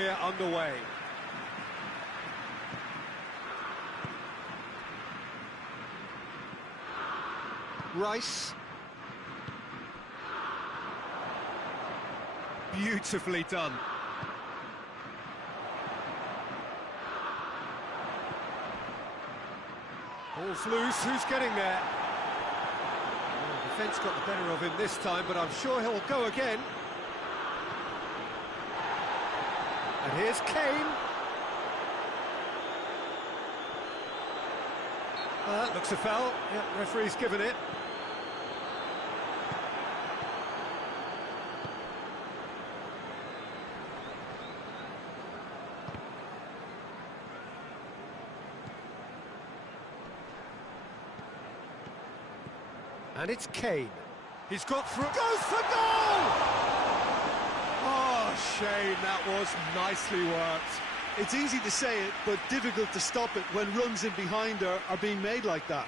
we're underway. Rice. Beautifully done. Ball's loose, who's getting there? Oh, the defence got the better of him this time, but I'm sure he'll go again. And here's Kane. That looks a foul. Yep, referee's given it. And it's Kane. He's got through. Goes for goal! Oh, Shane, that was nicely worked. It's easy to say it, but difficult to stop it when runs in behind are being made like that.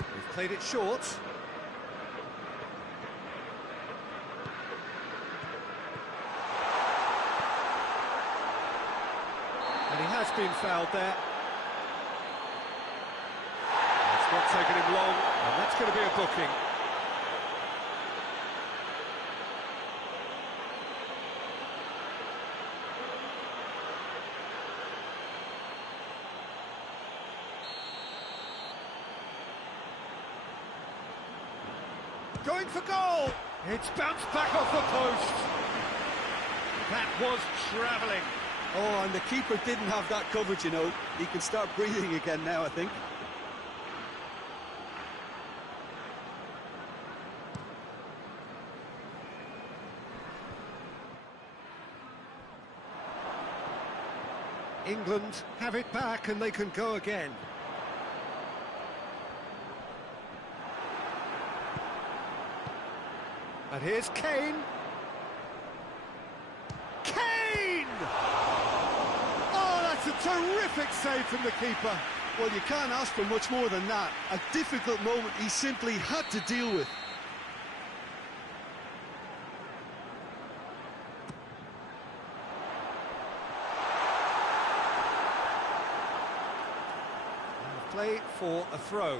They've played it short. And he has been fouled there. It's not taken him long, and that's going to be a booking. Going for goal! It's bounced back off the post. That was travelling. Oh, and the keeper didn't have that coverage, you know. He can start breathing again now, I think. England have it back and they can go again. And here's Kane. Kane! Oh, that's a terrific save from the keeper. Well, you can't ask for much more than that. A difficult moment he simply had to deal with. Play for a throw.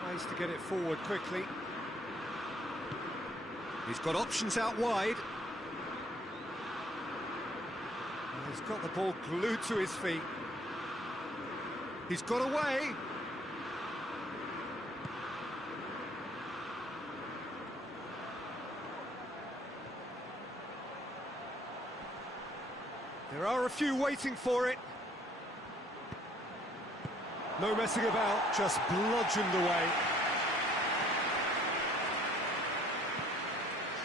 Tries to get it forward quickly. He's got options out wide. And he's got the ball glued to his feet. He's got away. There are a few waiting for it. No messing about, just bludgeoned away.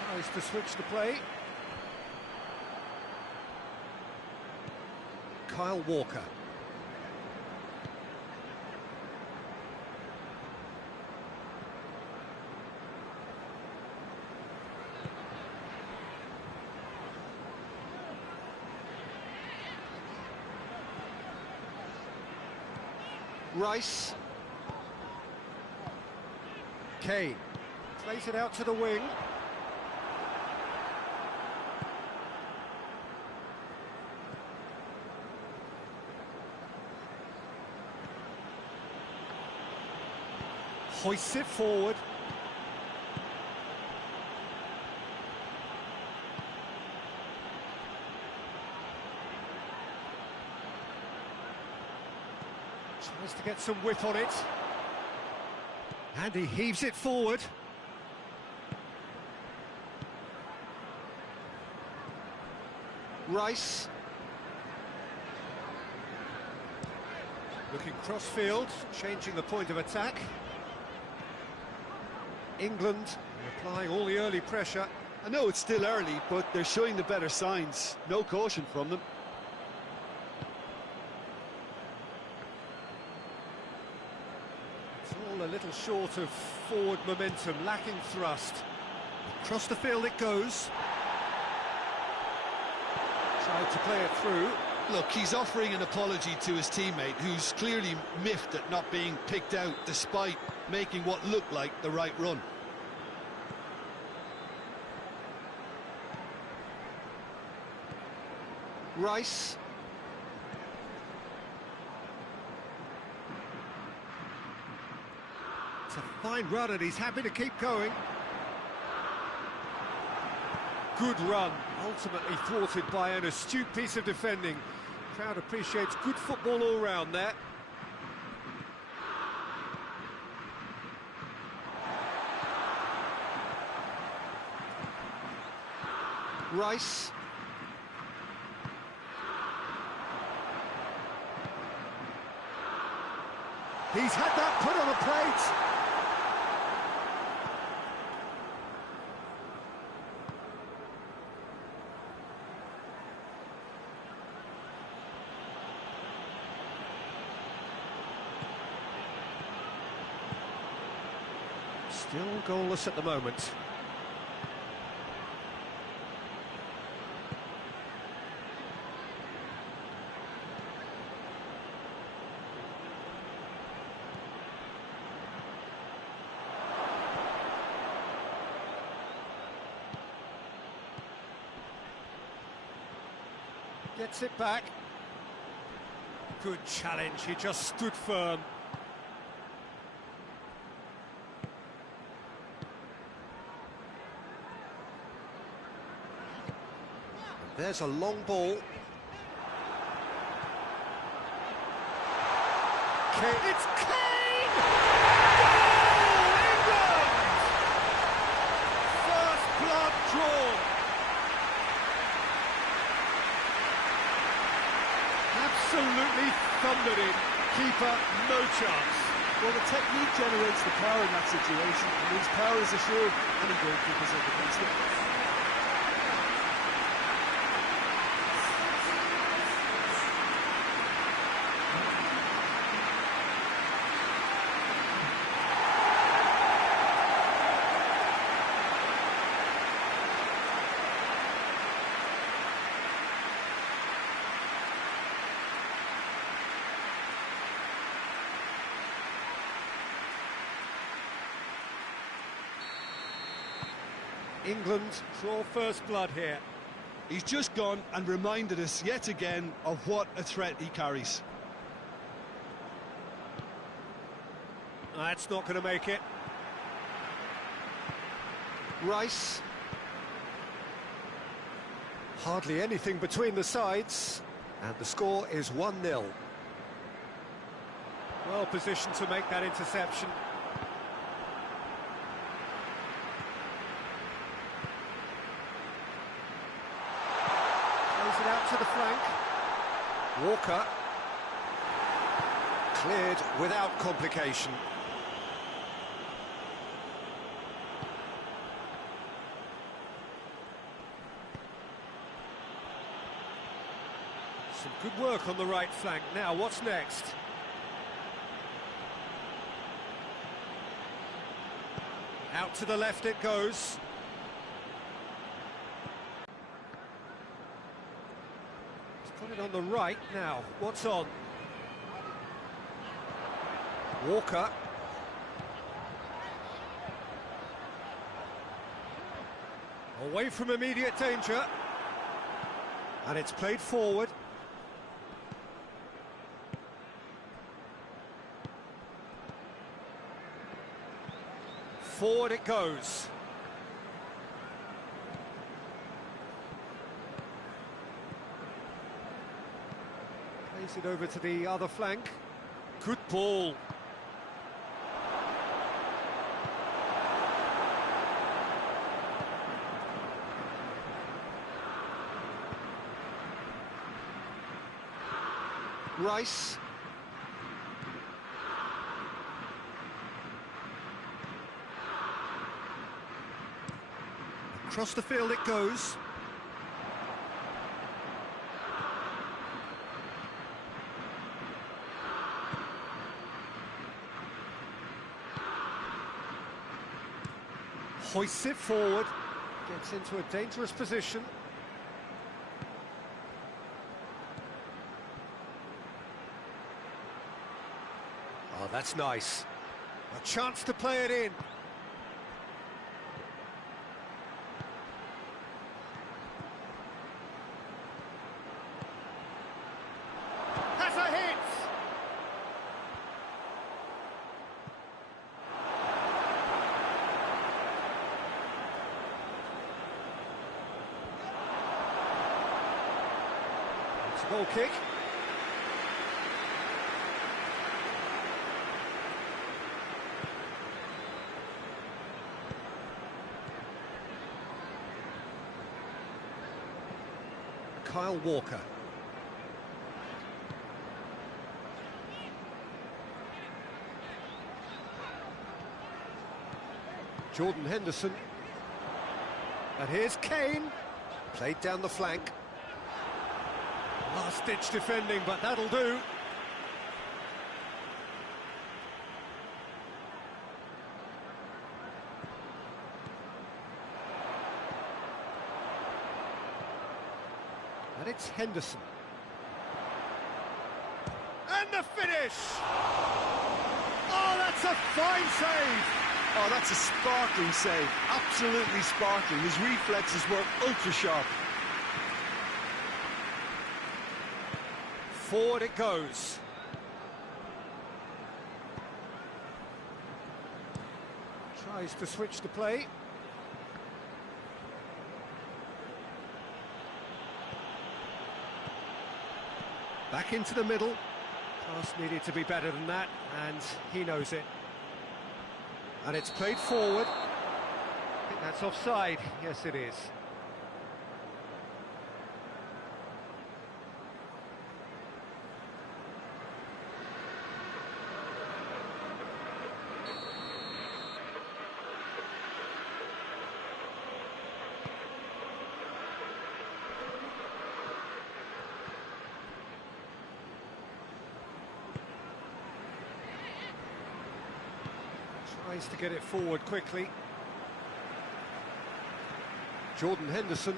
Tries to switch the play. Kyle Walker. Rice. Kane. Plays it out to the wing. Hoists it forward. Tries to get some whip on it. And he heaves it forward. Rice. Looking cross-field, changing the point of attack. England applying all the early pressure. I know it's still early, but they're showing the better signs. No caution from them. Fell short of forward momentum, lacking thrust. Across the field it goes. Tried to play it through. Look, he's offering an apology to his teammate, who's clearly miffed at not being picked out despite making what looked like the right run. Rice. It's a fine run and he's happy to keep going. Good run, ultimately thwarted by an astute piece of defending. Crowd appreciates good football all round there. Rice. He's had that put on a plate. Still goalless at the moment. Gets it back. Good challenge, he just stood firm. There's a long ball. It's Kane! Goal! England! First blood drawn. Absolutely thundered in. Keeper, no chance. Well, the technique generates the power in that situation. It means power is assured. Any goalkeepers are against it. England draw first blood here. He's just gone and reminded us yet again of what a threat he carries. That's not going to make it. Rice. Hardly anything between the sides, and the score is 1-0. Well positioned to make that interception. Plays it out to the flank. Walker. Cleared without complication. Some good work on the right flank. Now, what's next? Out to the left it goes. He's got it on the right now. What's on? Walker. Away from immediate danger. And it's played forward. Forward it goes. Plays it over to the other flank. Good ball. Rice. Across the field it goes. hoists it forward, gets into a dangerous position. Oh, that's nice. A chance to play it in. Has a hit! It's a goal kick. Kyle Walker. Jordan Henderson. And here's Kane. Played down the flank. Last-ditch defending, but that'll do. And it's Henderson. And the finish! Oh, that's a fine save! Oh, that's a sparkling save. Absolutely sparkling. His reflexes were ultra-sharp. Forward it goes. Tries to switch the play. Back into the middle. Pass needed to be better than that, and he knows it. And it's played forward. I think that's offside. Yes, it is. Tries to get it forward quickly. Jordan Henderson.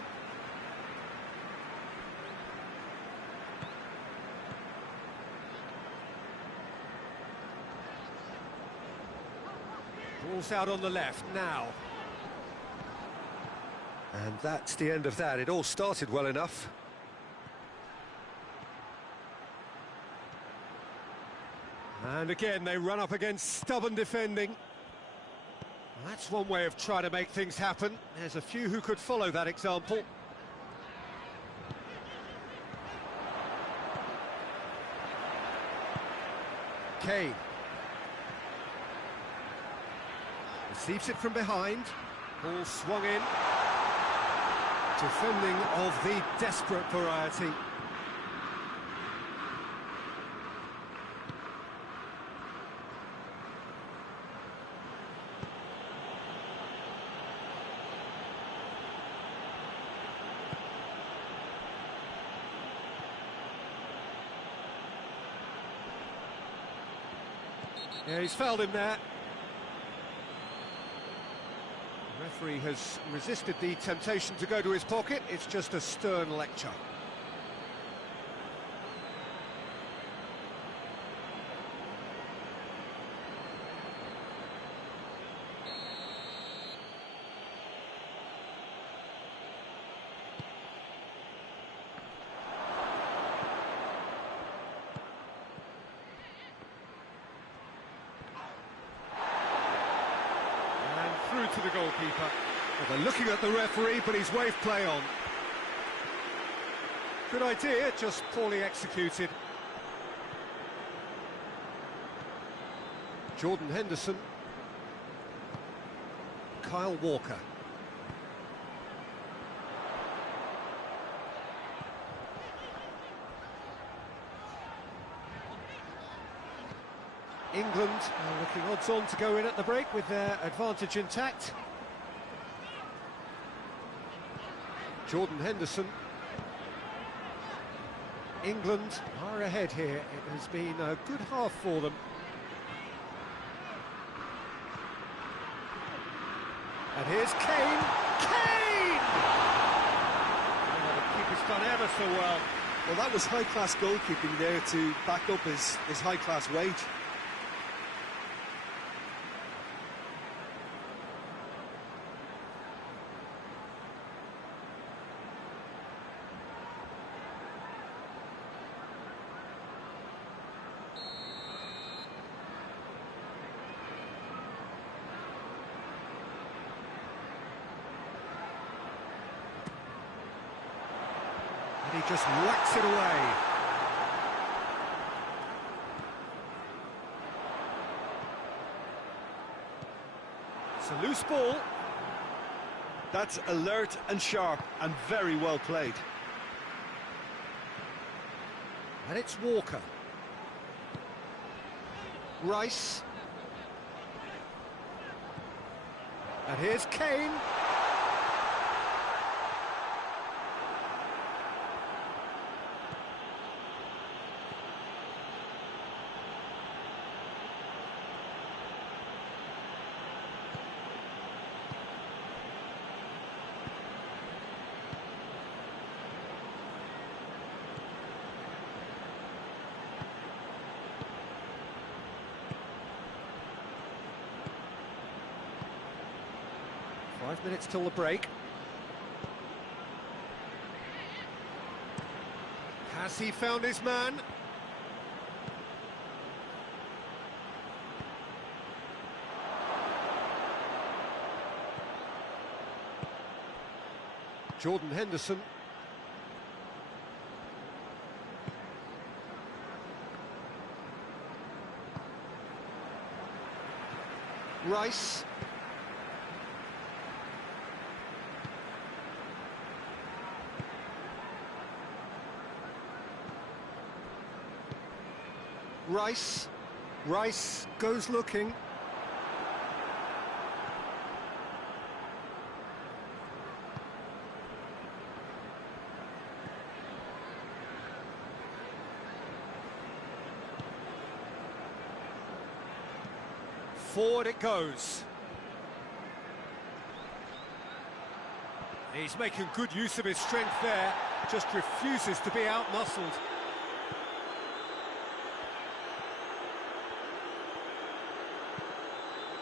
Ball's out on the left now. And that's the end of that. It all started well enough. And again, they run up against stubborn defending. That's one way of trying to make things happen. There's a few who could follow that example. Kane. Receives it from behind. Ball swung in. Defending of the desperate variety. Yeah, he's fouled him there. The referee has resisted the temptation to go to his pocket. It's just a stern lecture. Through to the goalkeeper. Well, they're looking at the referee, but he's waved play on. Good idea, just poorly executed. Jordan Henderson. Kyle Walker. England are looking odds-on to go in at the break with their advantage intact. Jordan Henderson. England are ahead here. It has been a good half for them. And here's Kane. Kane! Oh, the keeper's done ever so well. Well, that was high-class goalkeeping there to back up his high-class wage. And he just whacks it away. It's a loose ball. That's alert and sharp and very well played. And it's Walker. Rice. And here's Kane. Five minutes till the break. Has he found his man? Jordan Henderson. Rice. Rice. Rice goes looking. Forward it goes. He's making good use of his strength there, just refuses to be outmuscled.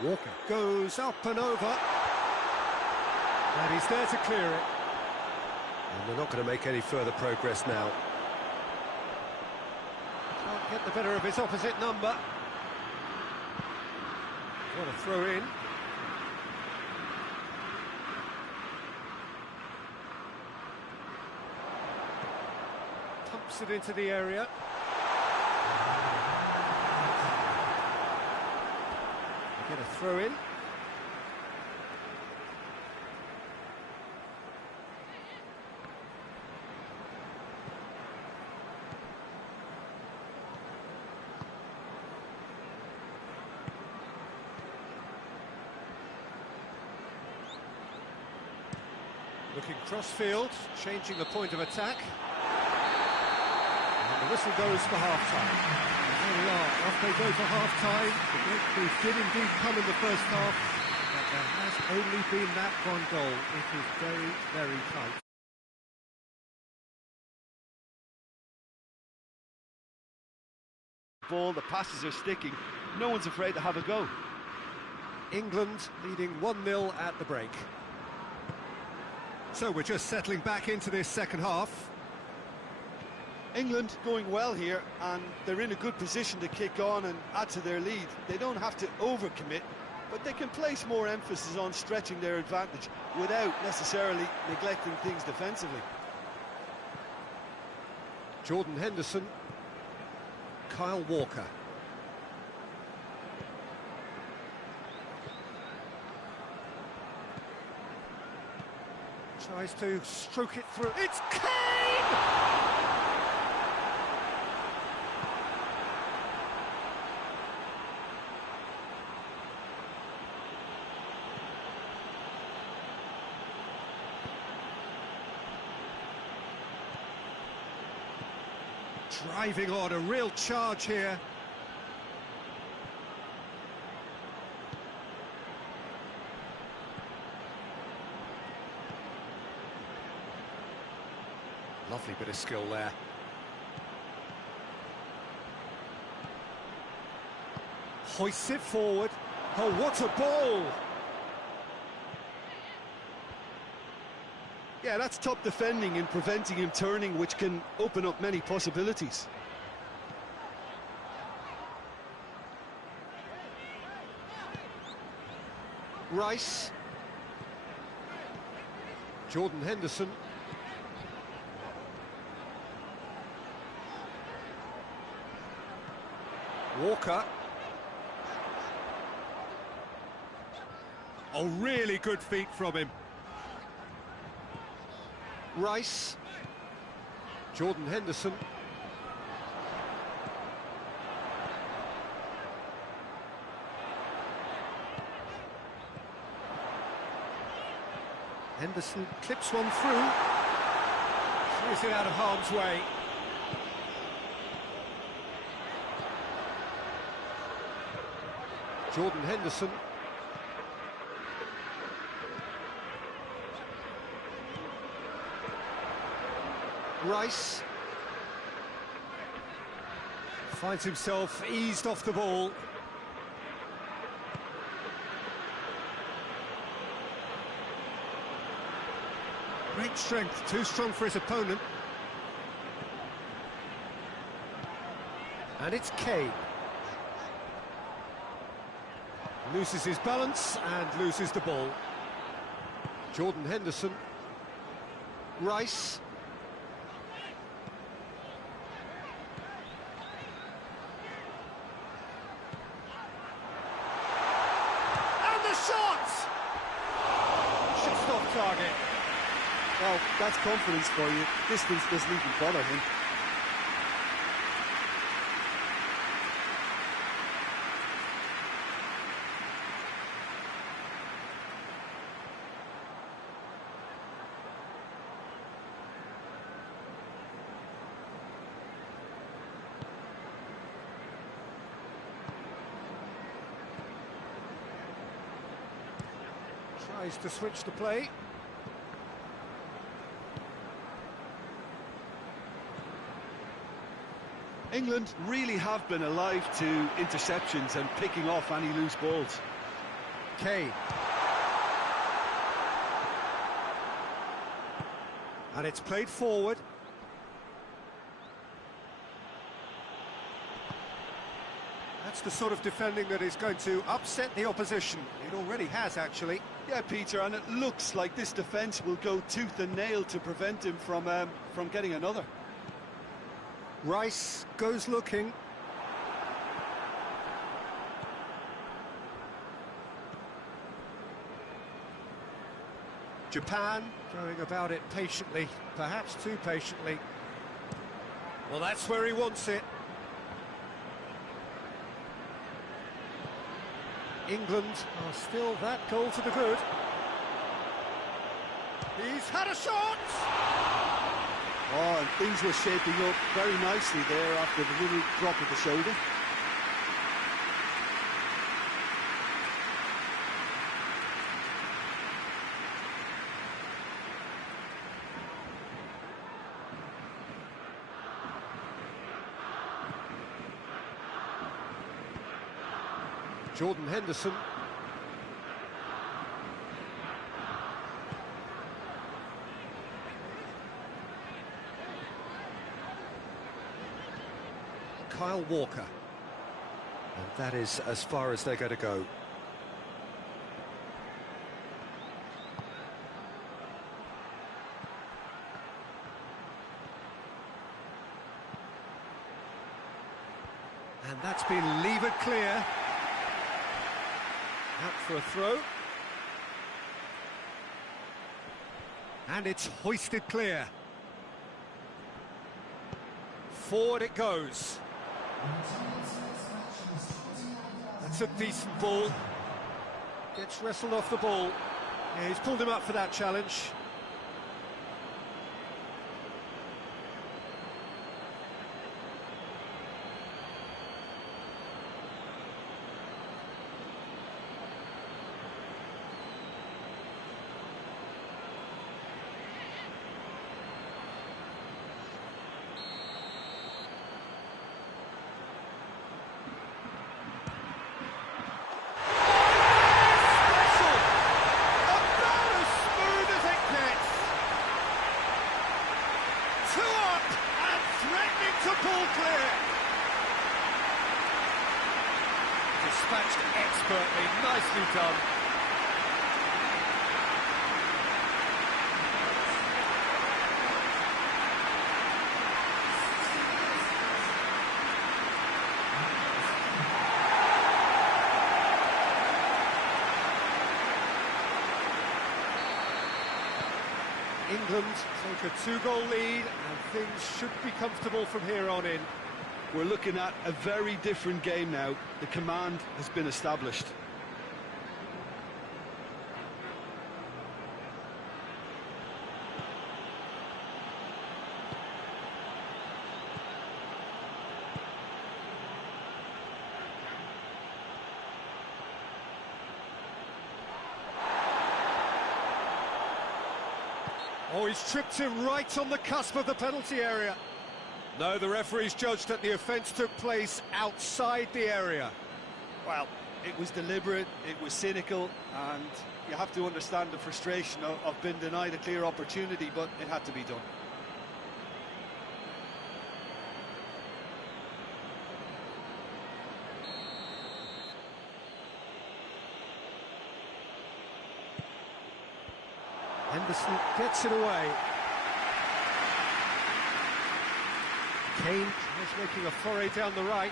Walker goes up and over. And he's there to clear it. And they're not going to make any further progress now. Can't get the better of his opposite number. What a throw in. Pumps it into the area. Get a throw in. Looking cross-field, changing the point of attack. And the whistle goes for half-time. There we are, off they go for half-time. The breakthrough did indeed come in the first half, but there has only been that one goal. It is very, very tight. Ball, the passes are sticking. No one's afraid to have a go. England leading 1-0 at the break. So we're just settling back into this second half. England going well here, and they're in a good position to kick on and add to their lead. They don't have to overcommit, but they can place more emphasis on stretching their advantage without necessarily neglecting things defensively. Jordan Henderson. Kyle Walker. Tries to stroke it through. It's Kane! Driving on, a real charge here. Lovely bit of skill there. Hoists it forward. Oh, what a ball! Yeah, that's top defending and preventing him turning, which can open up many possibilities. Rice. Jordan Henderson. Walker. Oh, really good feet from him. Rice. Jordan Henderson. Henderson clips one through. Clears it out of harm's way. Jordan Henderson. Rice. Finds himself eased off the ball. Great strength, too strong for his opponent. And it's Kane. Loses his balance and loses the ball. Jordan Henderson. Rice. And the shot! Just off target. Well, that's confidence for you. Distance doesn't even bother him. Tries to switch the play. England really have been alive to interceptions and picking off any loose balls. Kane. And it's played forward. That's the sort of defending that is going to upset the opposition. It already has, actually. Yeah, Peter, and it looks like this defence will go tooth and nail to prevent him from getting another. Rice goes looking. Japan going about it patiently, perhaps too patiently. Well, that's where he wants it. England are still that goal to the good. He's had a shot! Oh, and things were shaping up very nicely there after the little drop of the shoulder. Jordan Henderson. Kyle Walker. And that is as far as they're going to go. And that's been levered clear. Out for a throw. And it's hoisted clear. Forward it goes. That's a decent ball. Gets wrestled off the ball. Yeah, he's pulled him up for that challenge. Two up and threatening to pull clear. Dispatched expertly, nicely done. England take a two-goal lead, and things should be comfortable from here on in. We're looking at a very different game now. The command has been established. Oh, he's tripped him right on the cusp of the penalty area. No, the referee's judged that the offence took place outside the area. Well, it was deliberate, it was cynical, and you have to understand the frustration of being denied a clear opportunity, but it had to be done. Henderson gets it away. Kane is making a foray down the right.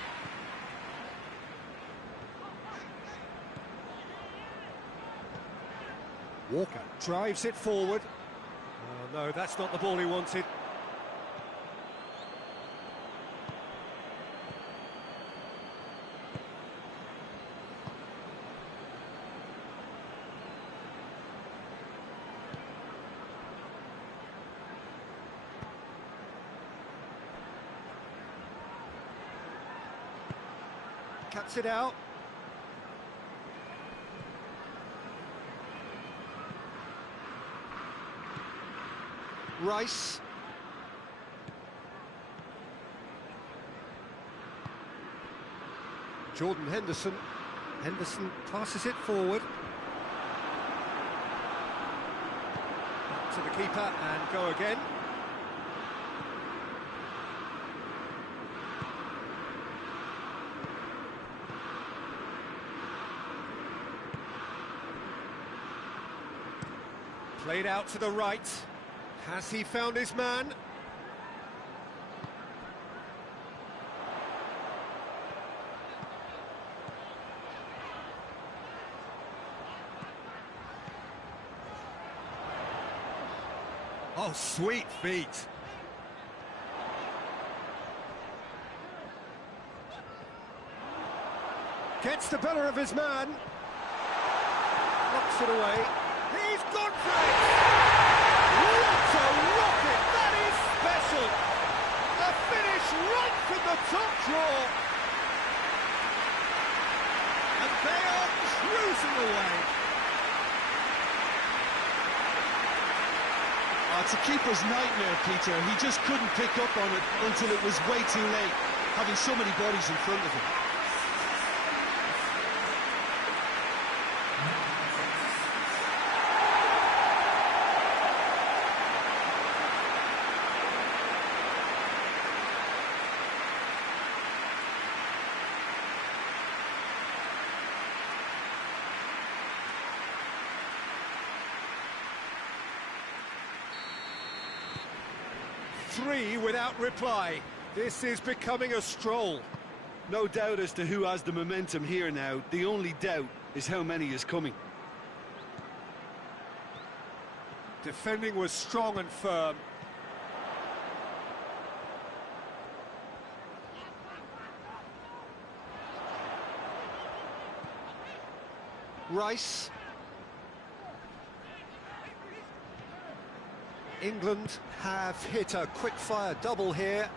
Walker drives it forward. Oh no, that's not the ball he wanted. Cuts it out. Rice. Jordan Henderson. Henderson passes it forward. To the keeper and go again. Played out to the right. Has he found his man? Oh, sweet feet. Gets the better of his man. Knocks it away. He's gone for it! What a rocket! That is special! A finish right from the top draw! And they are cruising away. Oh, it's a keeper's nightmare, Peter. He just couldn't pick up on it until it was way too late, having so many bodies in front of him. Three without reply. This is becoming a stroll. No doubt as to who has the momentum here now. The only doubt is how many is coming. Defending was strong and firm. Rice. England have hit a quick-fire double here.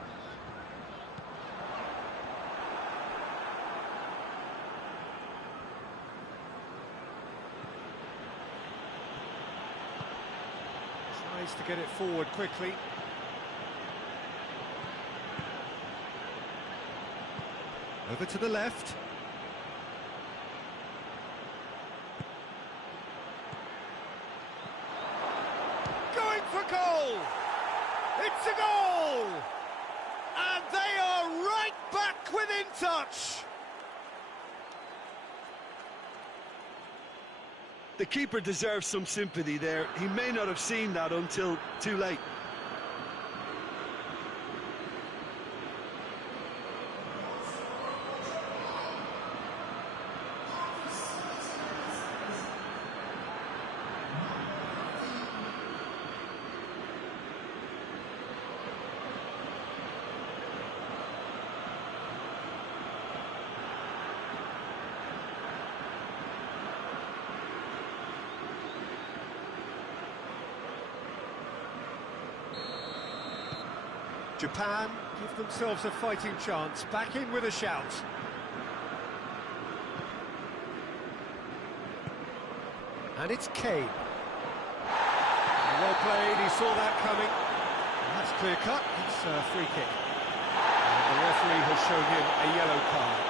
Tries to get it forward quickly. Over to the left. Goal! It's a goal! And they are right back within touch! The keeper deserves some sympathy there. He may not have seen that until too late. Japan give themselves a fighting chance, back in with a shout. And it's Kane. Well played, he saw that coming. And that's clear cut, it's a free kick. And the referee has shown him a yellow card.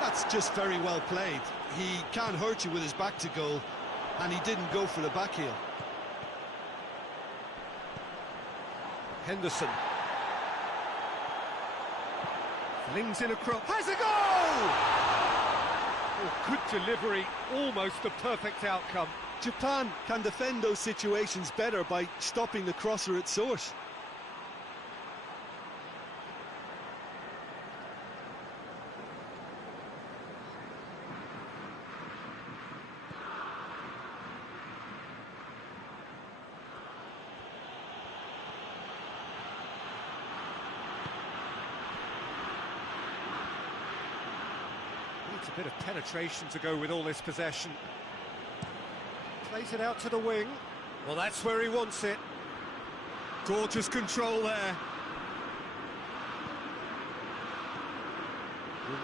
That's just very well played. He can't hurt you with his back to goal, and he didn't go for the back heel. Henderson. Flings in a cross. Has a goal! Oh, good delivery, almost the perfect outcome. Japan can defend those situations better by stopping the crosser at source. Needs a bit of penetration to go with all this possession. Plays it out to the wing. Well, that's where he wants it. Gorgeous control there.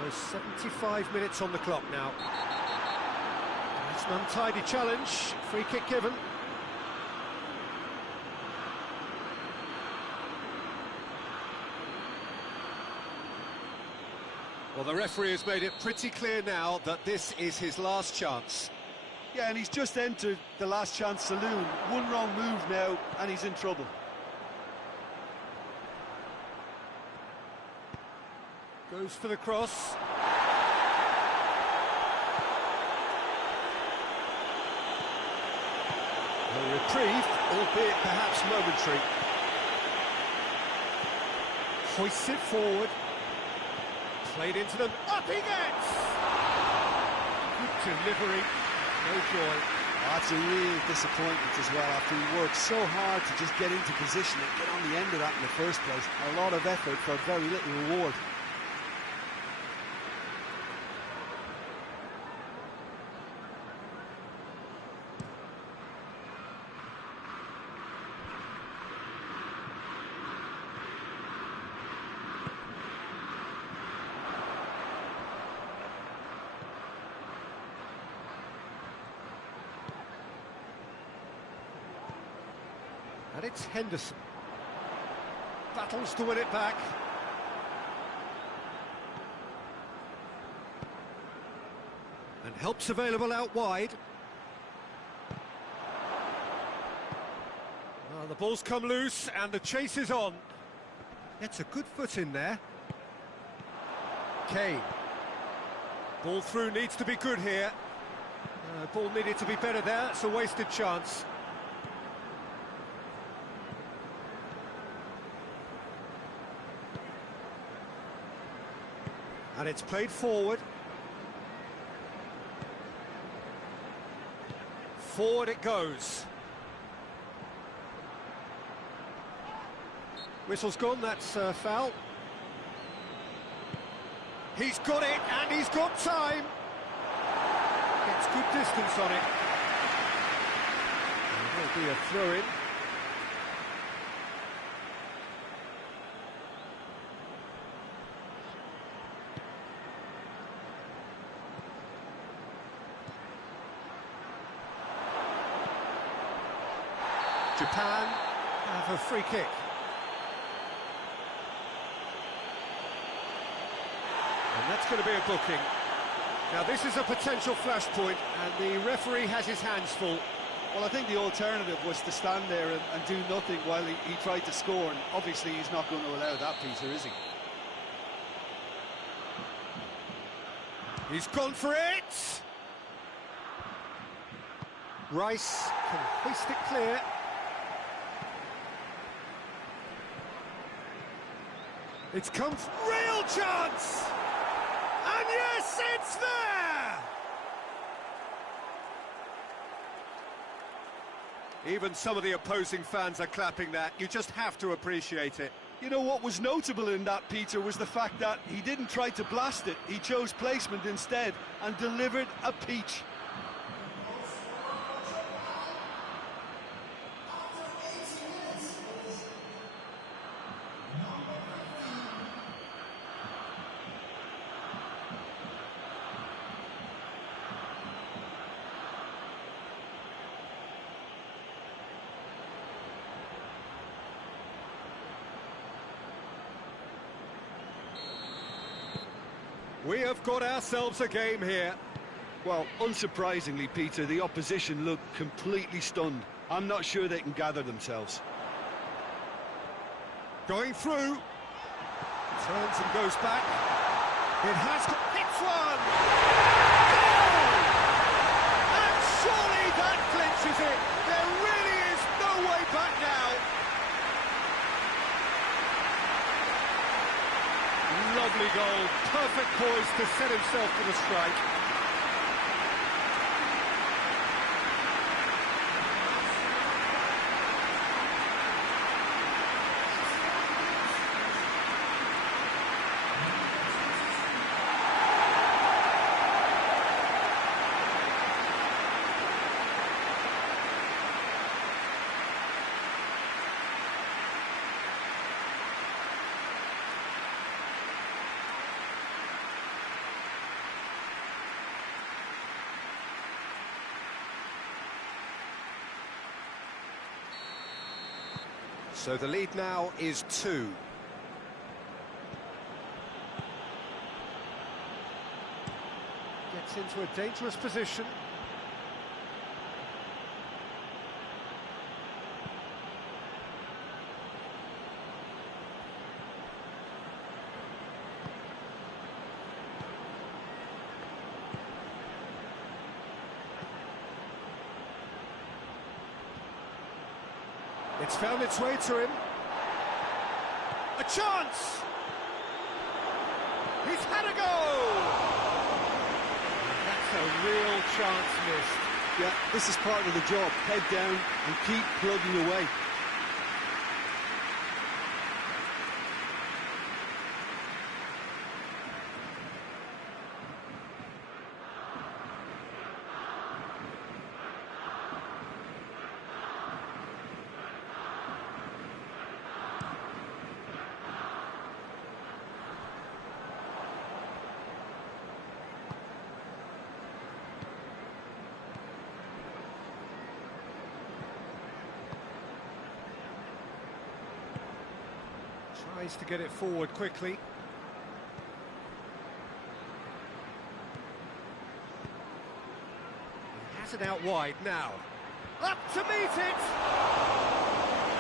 Almost 75 minutes on the clock now. It's an untidy challenge. Free kick given. Well, the referee has made it pretty clear now that this is his last chance. Yeah, and he's just entered the last chance saloon. One wrong move now, and he's in trouble. Goes for the cross. A reprieve, albeit perhaps momentary. Hoists it forward. Played into them. Up he gets! Good delivery. No joy. That's a real disappointment as well, after he worked so hard to just get into position and get on the end of that in the first place. A lot of effort for very little reward. And it's Henderson. Battles to win it back. And help's available out wide. Well, the ball's come loose and the chase is on. Gets a good foot in there. Kane. Ball through needs to be good here. Ball needed to be better there. It's a wasted chance. And it's played forward. Forward it goes. Whistle's gone, that's foul. He's got it, and he's got time. Gets good distance on it. And there'll be a throw-in. Japan have a free kick. And that's going to be a booking. Now this is a potential flashpoint, and the referee has his hands full. Well, I think the alternative was to stand there and do nothing while he tried to score, and obviously he's not going to allow that, Peter, is he? He's gone for it! Rice can hoist it clear. It's come... Real chance! And yes, it's there! Even some of the opposing fans are clapping that. You just have to appreciate it. You know what was notable in that, Peter, was the fact that he didn't try to blast it. He chose placement instead and delivered a peach. We have got ourselves a game here. Well, unsurprisingly, Peter, the opposition look completely stunned. I'm not sure they can gather themselves. Going through. Turns and goes back. It has hits one! Goal! And surely that clinches it. There really is no way back now. Lovely goal. Perfect poise to set himself for the strike. So the lead now is 2. Gets into a dangerous position. It's found its way to him. A chance! He's had a go! That's a real chance missed. Yeah, this is part of the job. Head down and keep plugging away. Tries to get it forward quickly. He has it out wide now. Up to meet it!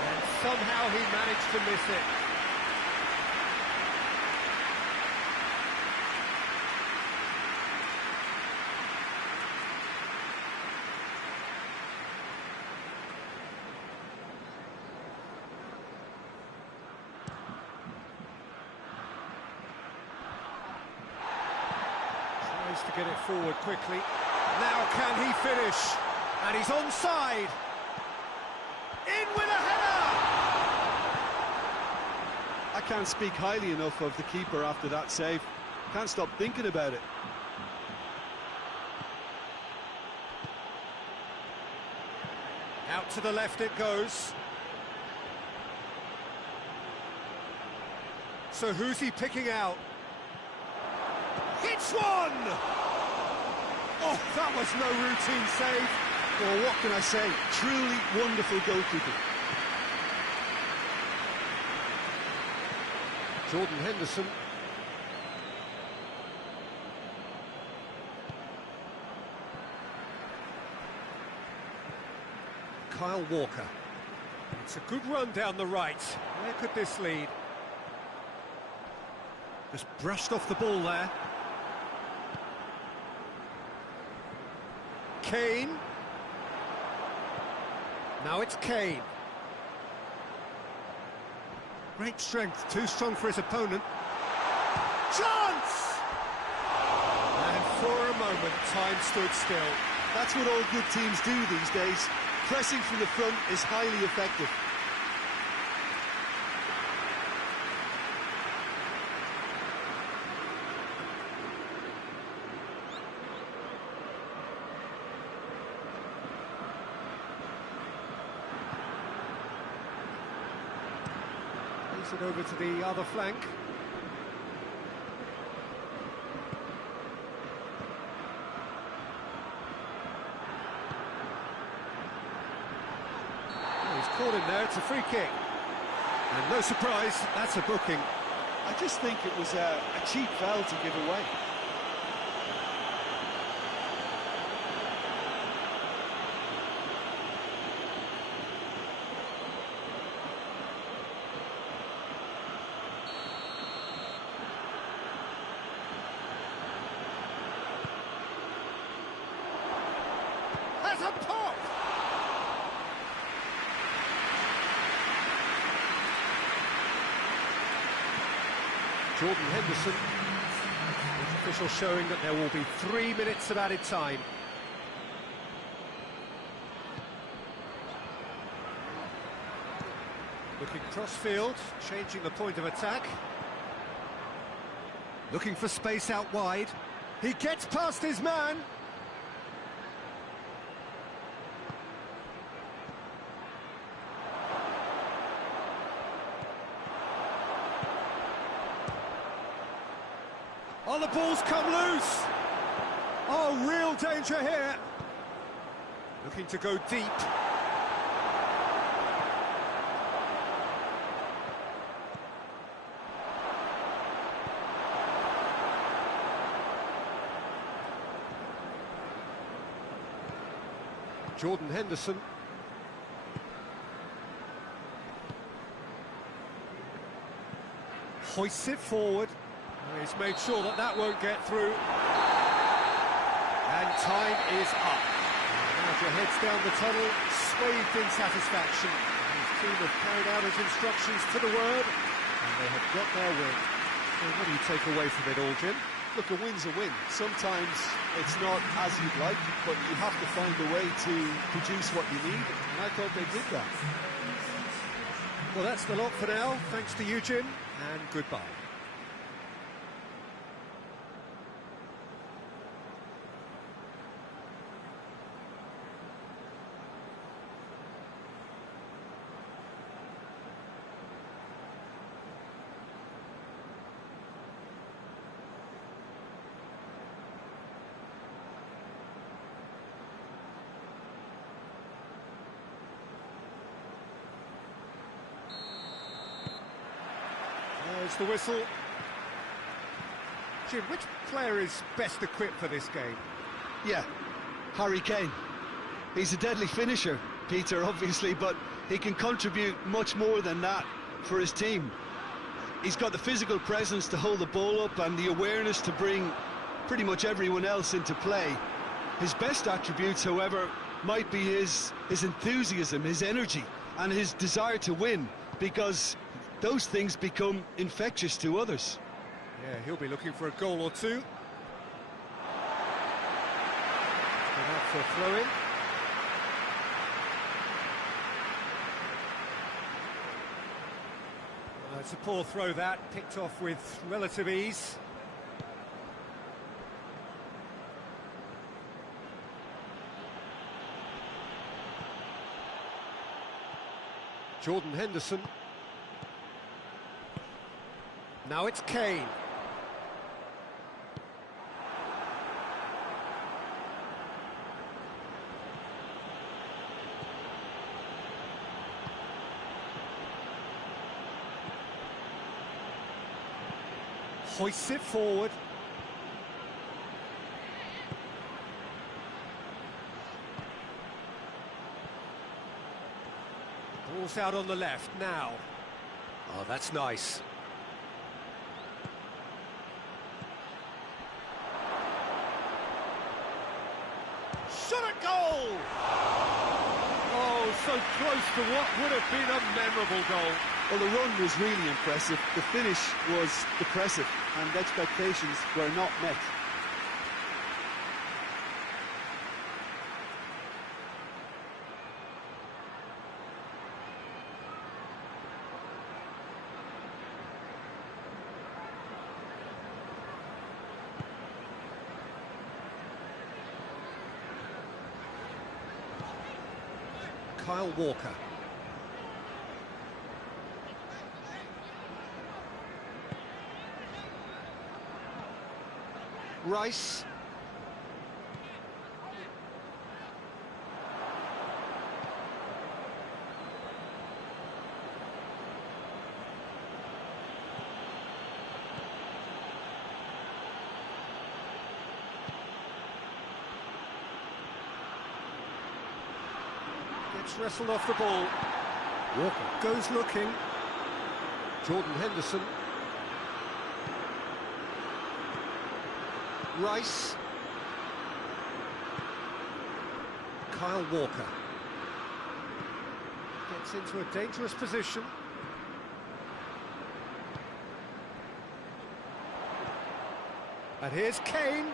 And somehow he managed to miss it. To get it forward quickly. Now can he finish? And he's onside. In with a header! I can't speak highly enough of the keeper after that save. Can't stop thinking about it. Out to the left it goes. So who's he picking out? Hits one! Oh, that was no routine save. Well, what can I say? Truly wonderful goalkeeping. Jordan Henderson. Kyle Walker. It's a good run down the right. Where could this lead? Just brushed off the ball there. Kane. Now it's Kane. Great strength, too strong for his opponent. Chance! And for a moment, time stood still. That's what all good teams do these days. Pressing from the front is highly effective. Plays it over to the other flank. Caught in there, it's a free kick. And no surprise, that's a booking. I just think it was a cheap foul to give away. Has a pop! Jordan Henderson, the official showing that there will be 3 minutes of added time. Looking cross-field, changing the point of attack. Looking for space out wide. He gets past his man. Oh, the ball's come loose! Oh, real danger here! Looking to go deep. Jordan Henderson. Hoists it forward. He's made sure that that won't get through. And time is up. Manager heads down the tunnel, swathed in satisfaction. His team have carried out his instructions to the word, and they have got their win. So what do you take away from it all, Jim? Look, a win's a win. Sometimes it's not as you'd like, but you have to find a way to produce what you need, and I thought they did that. Well, that's the lot for now. Thanks to you, Jim, and goodbye. There's the whistle. Jim, which player is best equipped for this game? Yeah, Harry Kane. He's a deadly finisher, Peter, obviously, but he can contribute much more than that for his team. He's got the physical presence to hold the ball up and the awareness to bring pretty much everyone else into play. His best attributes, however, might be his enthusiasm, his energy, and his desire to win, because those things become infectious to others. Yeah, he'll be looking for a goal or two. Good out for a throw-in. It's a poor throw that, picked off with relative ease. Jordan Henderson. Now it's Kane. hoists it forward. Ball's out on the left now. Oh, that's nice. Shot at goal! Oh, so close to what would have been a memorable goal. Well, the run was really impressive, the finish was depressive, and expectations were not met. Kyle Walker. Rice. Gets wrestled off the ball. Walker goes looking. Jordan Henderson. Rice. Kyle Walker. Gets into a dangerous position. And here's Kane.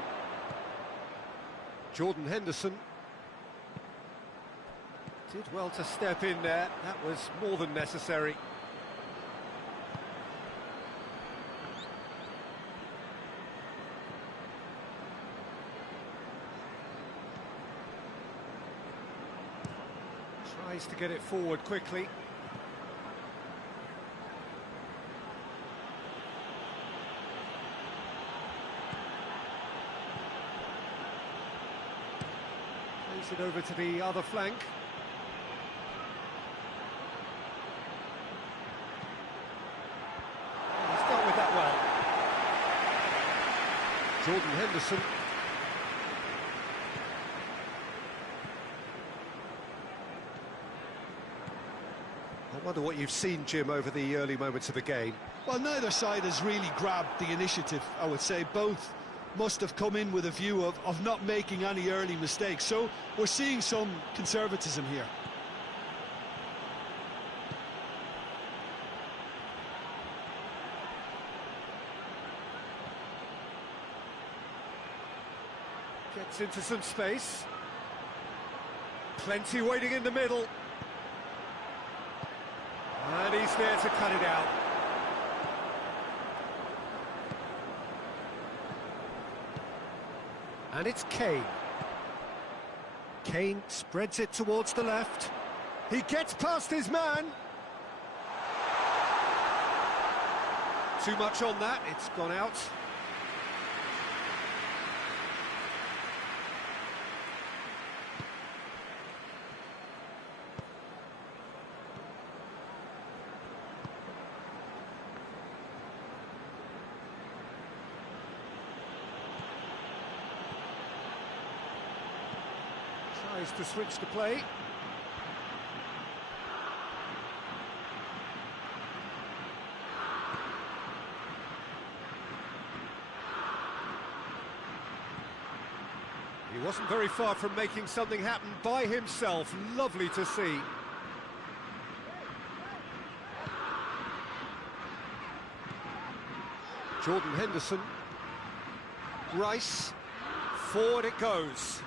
Jordan Henderson. Did well to step in there. That was more than necessary. Tries to get it forward quickly. Plays it over to the other flank. He's dealt with that well. Jordan Henderson. I wonder what you've seen, Jim, over the early moments of the game. Well, neither side has really grabbed the initiative, I would say. Both must have come in with a view of not making any early mistakes. So we're seeing some conservatism here. Gets into some space. Plenty waiting in the middle. And he's there to cut it out. And it's Kane. Kane spreads it towards the left. He gets past his man. Too much on that, it's gone out. Tries to switch the play. He wasn't very far from making something happen by himself. Lovely to see. Jordan Henderson. Rice. Forward it goes.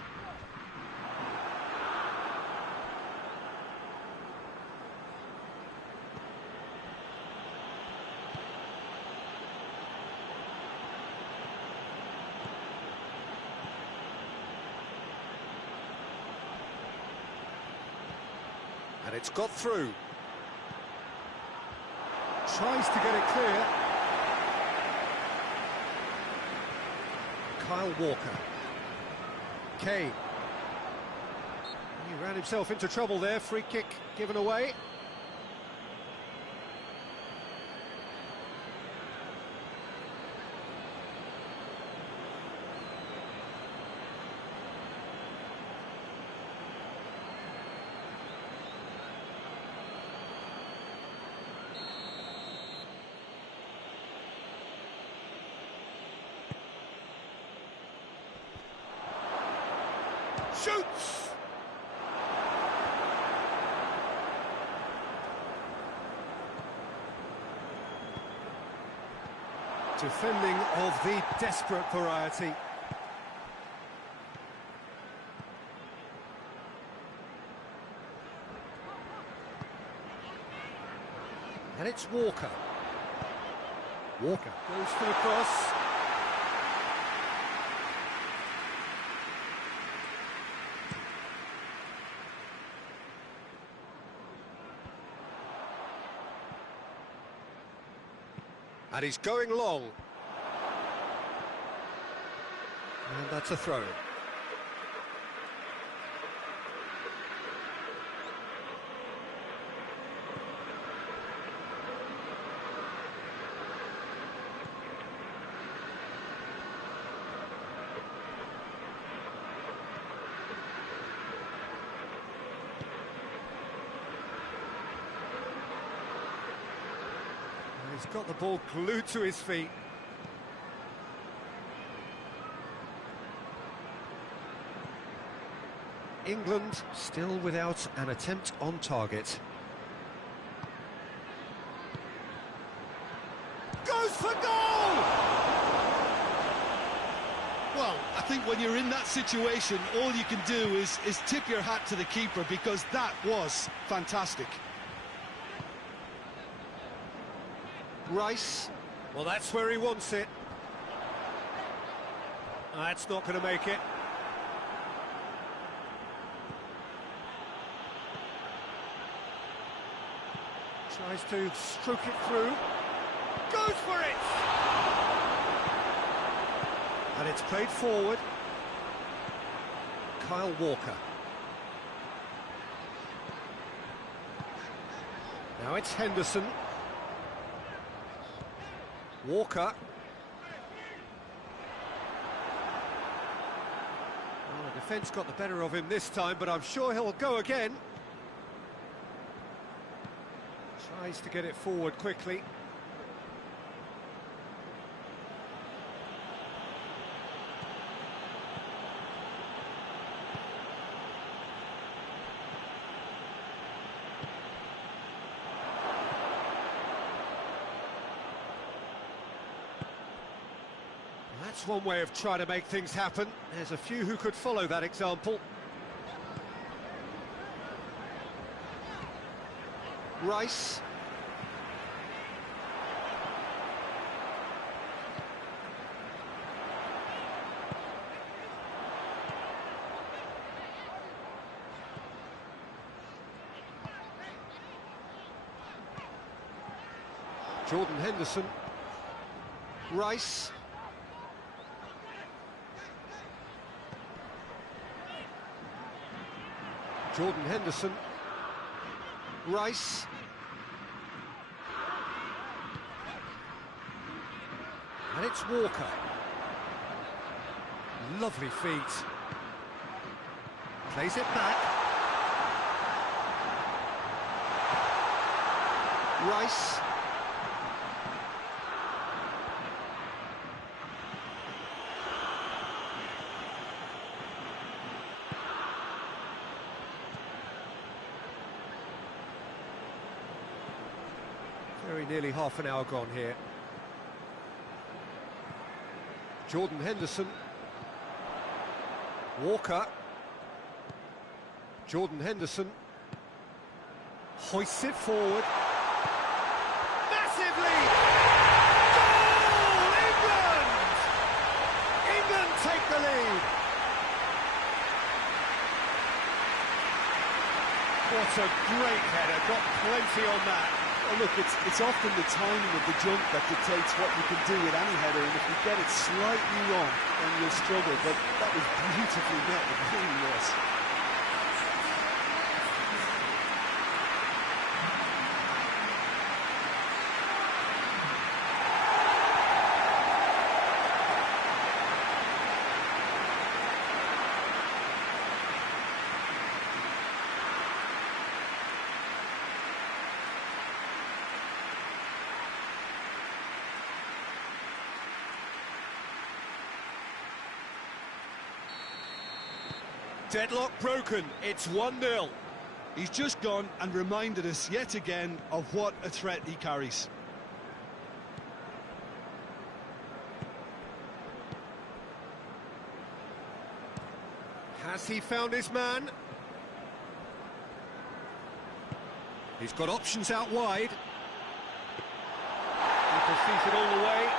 And it's got through. Tries to get it clear. Kyle Walker. Kane. He ran himself into trouble there. Free kick given away. Shoots! Defending of the desperate variety. And it's Walker. Walker goes for the cross. And he's going long. And that's a throw. He's got the ball glued to his feet. England still without an attempt on target. Goes for goal! Well, I think when you're in that situation, all you can do is tip your hat to the keeper, because that was fantastic. Rice, well, that's where he wants it. That's not going to make it. Tries to stroke it through. Goes for it! And it's played forward. Kyle Walker. Now it's Henderson. Walker. Well, the defence got the better of him this time, but I'm sure he'll go again. Tries to get it forward quickly. That's one way of trying to make things happen. There's a few who could follow that example. Rice. Jordan Henderson. Rice. Jordan Henderson. Rice. And it's Walker. Lovely feet. Plays it back. Rice. Very nearly half an hour gone here. Jordan Henderson. Walker. Jordan Henderson. Hoists it forward. Massive lead! Goal! England! England take the lead! What a great header, got plenty on that. Well, look, it's often the timing of the jump that dictates what you can do with any header, and if you get it slightly wrong, then you'll struggle, but that was beautifully met, it really was. Deadlock broken, it's 1-0. He's just gone and reminded us yet again of what a threat he carries. Has he found his man? He's got options out wide. He sees it all the way.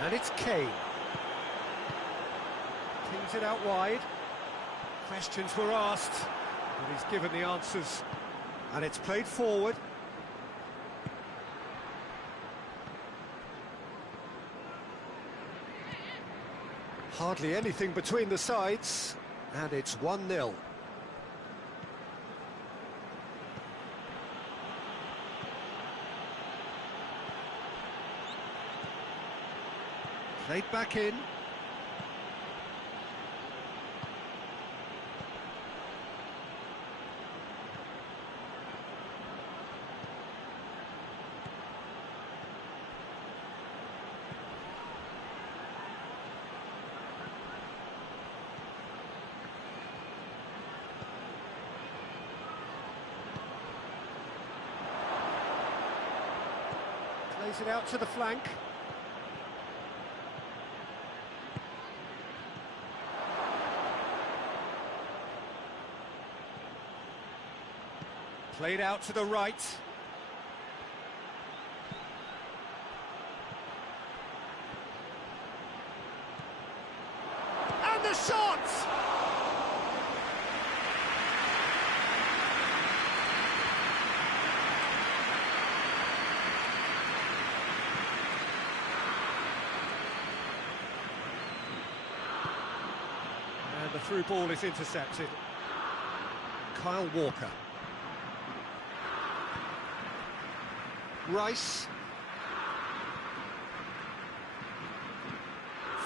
And it's Kane. Kings it out wide. Questions were asked, but he's given the answers. And it's played forward. Hardly anything between the sides, and it's 1-0. Played back in. Plays it out to the flank. Played out to the right. And the shot! And the through ball is intercepted. Kyle Walker. Rice.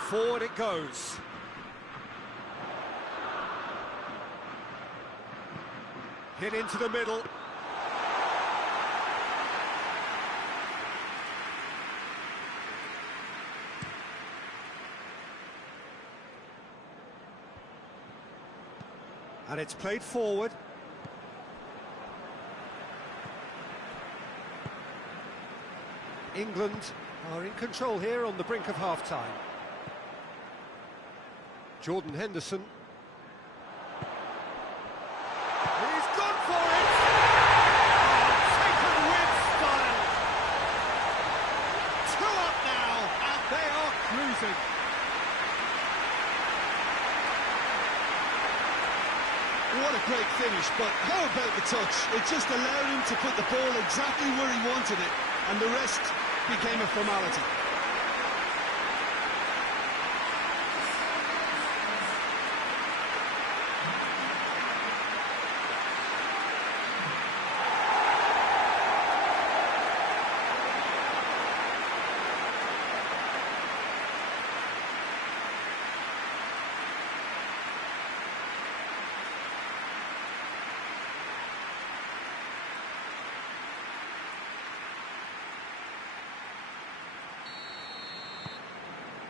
Forward it goes. Hit into the middle. And it's played forward. England are in control here on the brink of half-time. Jordan Henderson. He's gone for it! Taken with style! 2 up now, and they are cruising. What a great finish, but how about the touch? It just allowed him to put the ball exactly where he wanted it, and the rest became a formality.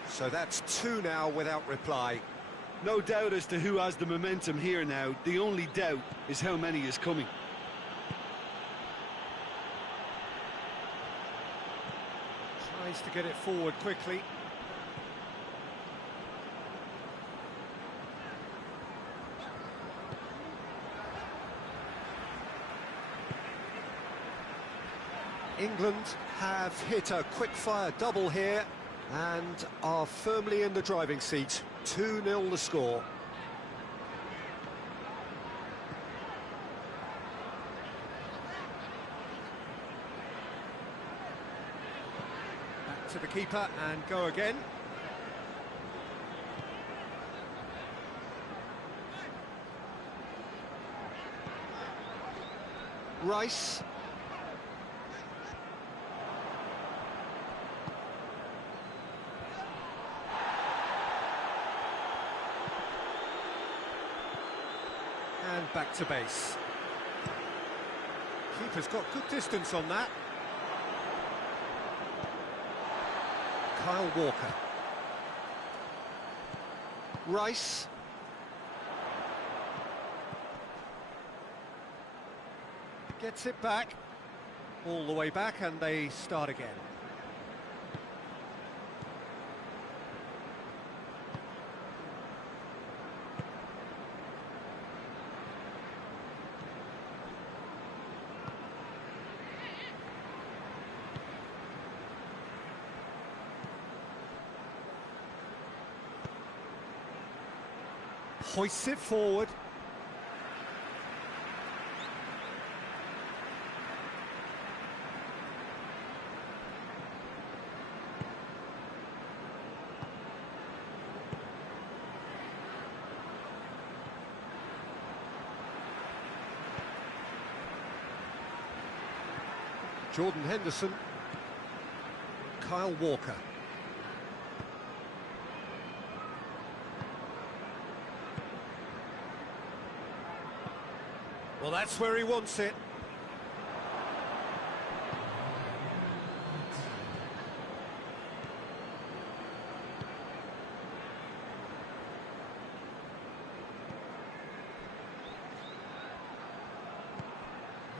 So that's 2 now without reply. No doubt as to who has the momentum here now. The only doubt is how many is coming. Tries to get it forward quickly. England have hit a quick-fire double here and are firmly in the driving seat. 2-0 the score. Back to the keeper and go again. Rice. And back to base. Keeper's got good distance on that. Kyle Walker. Rice. Gets it back. All the way back, and they start again. Hoists it forward. Jordan Henderson. Kyle Walker. Well, that's where he wants it.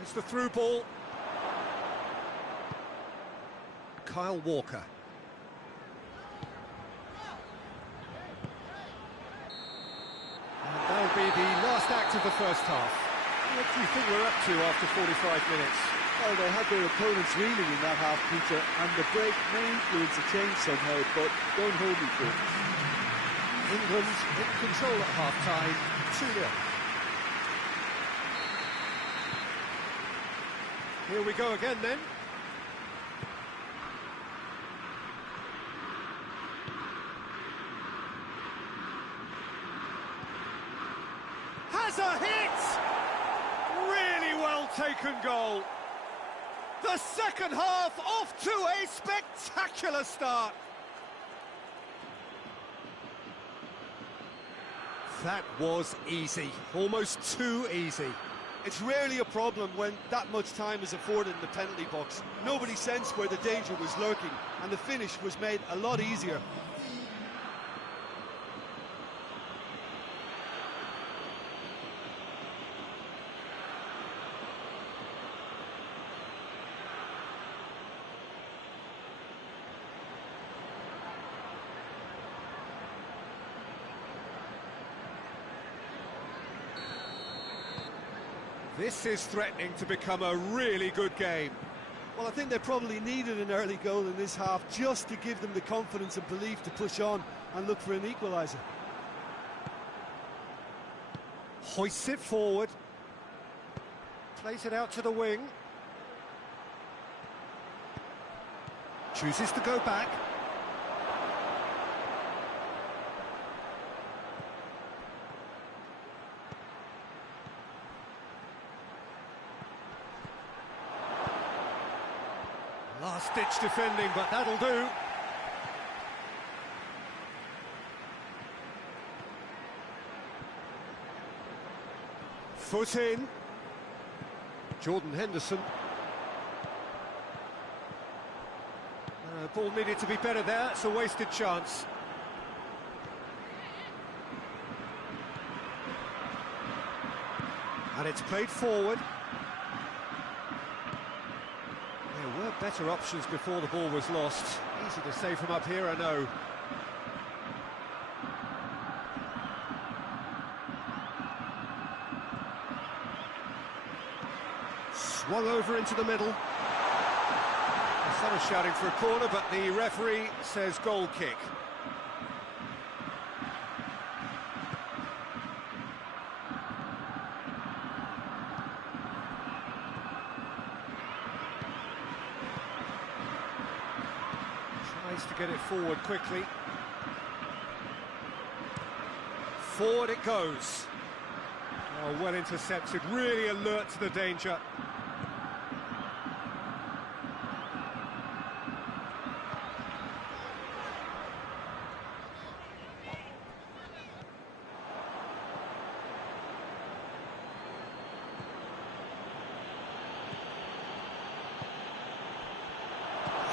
It's the through ball. Kyle Walker. And that'll be the last act of the first half. What do you think we're up to after 45 minutes? Well, they had their opponents reeling in that half, Peter, and the break may influence a change somehow, but don't hold me to it. England in control at half-time, 2-0. Here we go again then. Has a hit! Really well taken goal. The second half off to a spectacular start. That was easy, almost too easy. It's rarely a problem when that much time is afforded in the penalty box. Nobody sensed where the danger was lurking, and the finish was made a lot easier. This is threatening to become a really good game. Well, I think they probably needed an early goal in this half just to give them the confidence and belief to push on and look for an equaliser. Hoists it forward. Plays it out to the wing. Chooses to go back. Last-ditch defending, but that'll do. Foot in. Jordan Henderson. Ball needed to be better there. It's a wasted chance. And it's played forward. There were better options before the ball was lost. Easy to say from up here, I know. Swung over into the middle. Some are shouting for a corner, but the referee says goal kick. Tries to get it forward quickly. Forward it goes. Oh, well intercepted, really alert to the danger.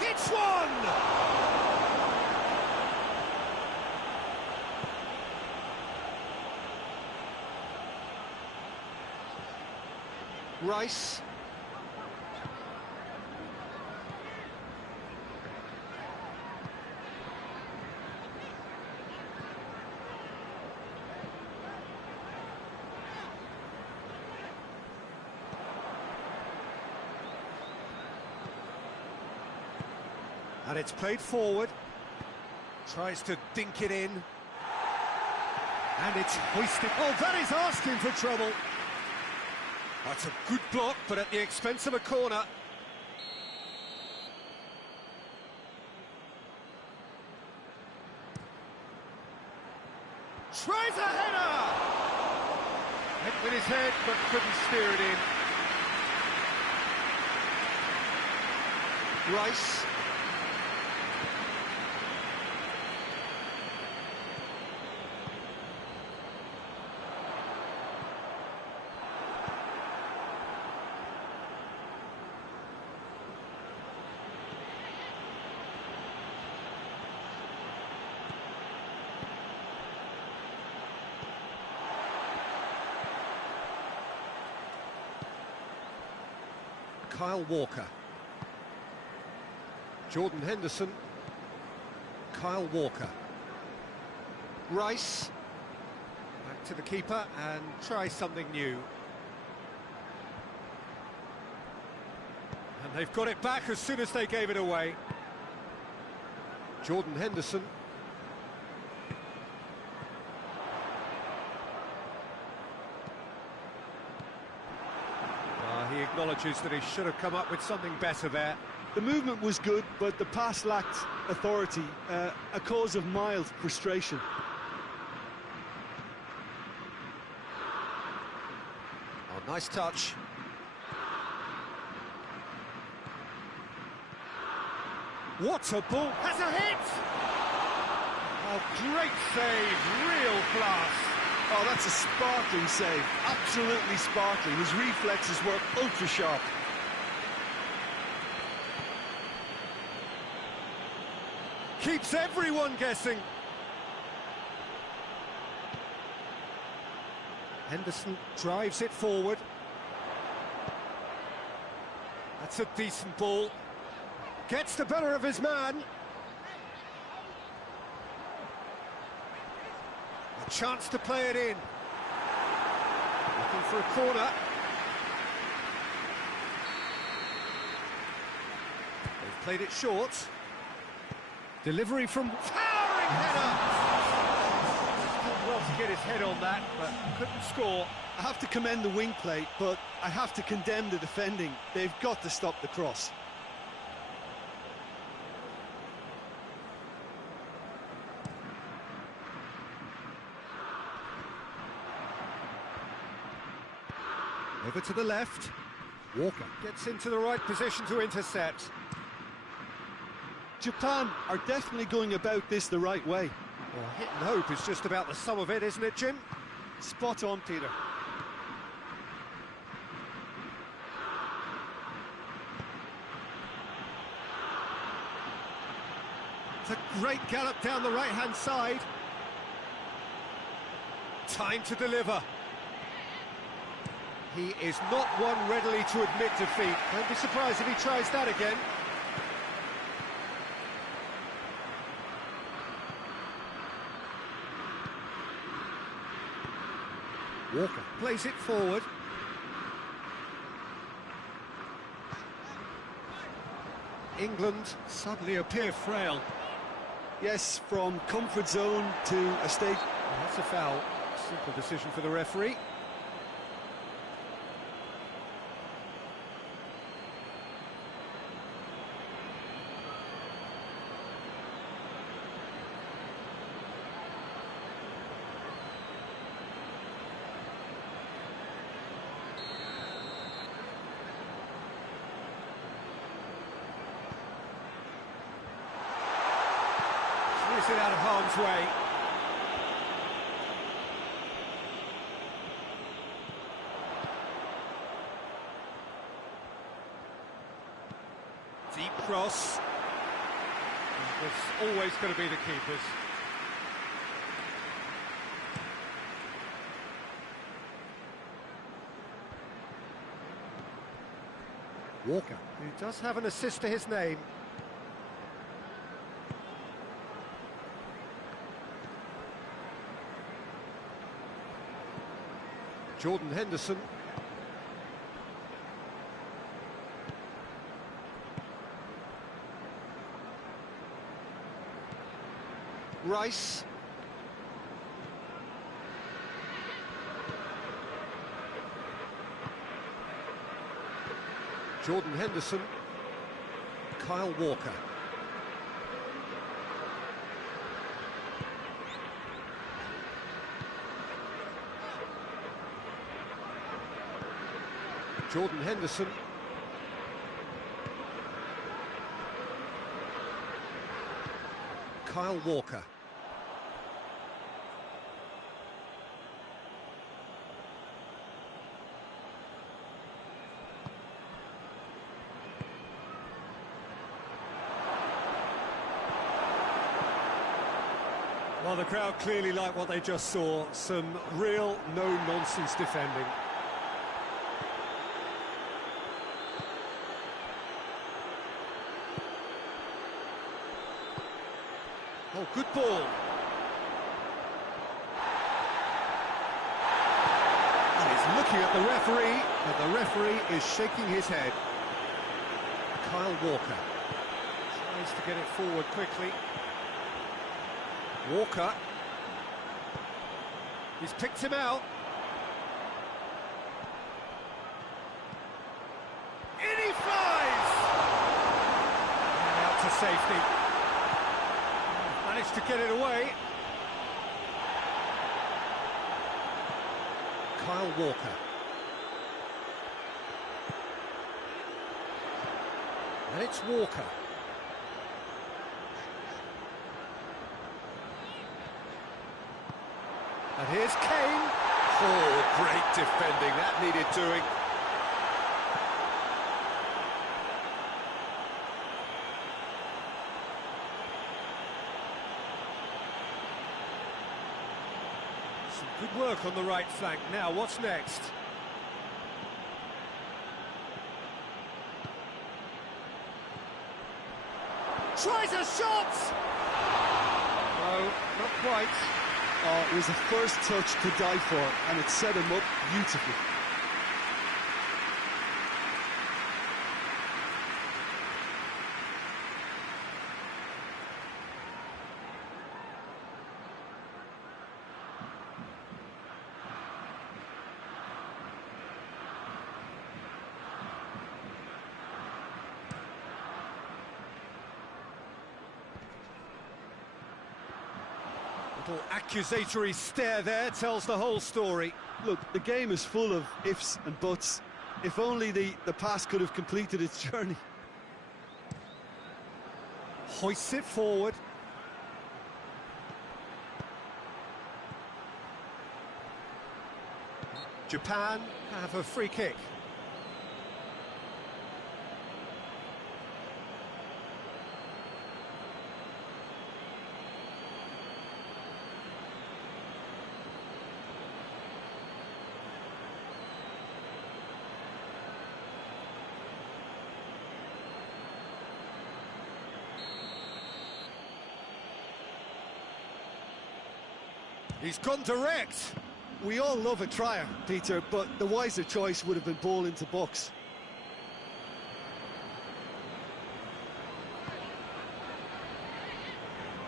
It's one! Rice. And it's played forward. Tries to dink it in. And it's hoisted. Oh, that is asking for trouble. That's a good block, but at the expense of a corner. Tries a header! Hit with his head, but couldn't steer it in. Rice. Kyle Walker. Jordan Henderson. Kyle Walker. Rice. Back to the keeper and try something new. And they've got it back as soon as they gave it away. Jordan Henderson. He acknowledges that he should have come up with something better there. The movement was good, but the pass lacked authority, a cause of mild frustration. Oh, nice touch. What a ball! Has a hit! Oh, great save, real class. Oh, that's a sparkling save, absolutely sparkling. His reflexes were ultra sharp. Keeps everyone guessing. Henderson drives it forward. That's a decent ball. Gets the better of his man. A chance to play it in. Looking for a corner. They've played it short. Delivery from towering header. Did well to get his head on that, but couldn't score. I have to commend the wing play, but I have to condemn the defending. They've got to stop the cross. Over to the left. Walker gets into the right position to intercept. Japan are definitely going about this the right way. Well, hit and hope is just about the sum of it, isn't it, Jim? Spot on, Peter. It's a great gallop down the right-hand side. Time to deliver. He is not one readily to admit defeat. Don't be surprised if he tries that again. Walker plays it forward. England suddenly appear frail. Yes, from comfort zone to a state. Well, that's a foul. Simple decision for the referee. It out of harm's way. Deep cross. It's always going to be the keepers. Walker, who does have an assist to his name. Jordan Henderson. Rice. Jordan Henderson. Kyle Walker. Jordan Henderson. Kyle Walker. Well, the crowd clearly like what they just saw. Some real no-nonsense defending. Oh, good ball. And he's looking at the referee, but the referee is shaking his head. Kyle Walker tries to get it forward quickly. Walker. He's picked him out. In he flies! And out to safety. Managed to get it away. Kyle Walker. And it's Walker. And here's Kane. Oh, great defending. That needed doing. Some good work on the right flank. Now, what's next? Tries a shot! No, not quite. Oh, it was a first touch to die for, and it set him up beautifully. Little accusatory stare there tells the whole story. Look, the game is full of ifs and buts. If only the pass could have completed its journey. Hoists it forward. Japan have a free kick. He's gone direct. We all love a trier, Peter, but the wiser choice would have been ball into box.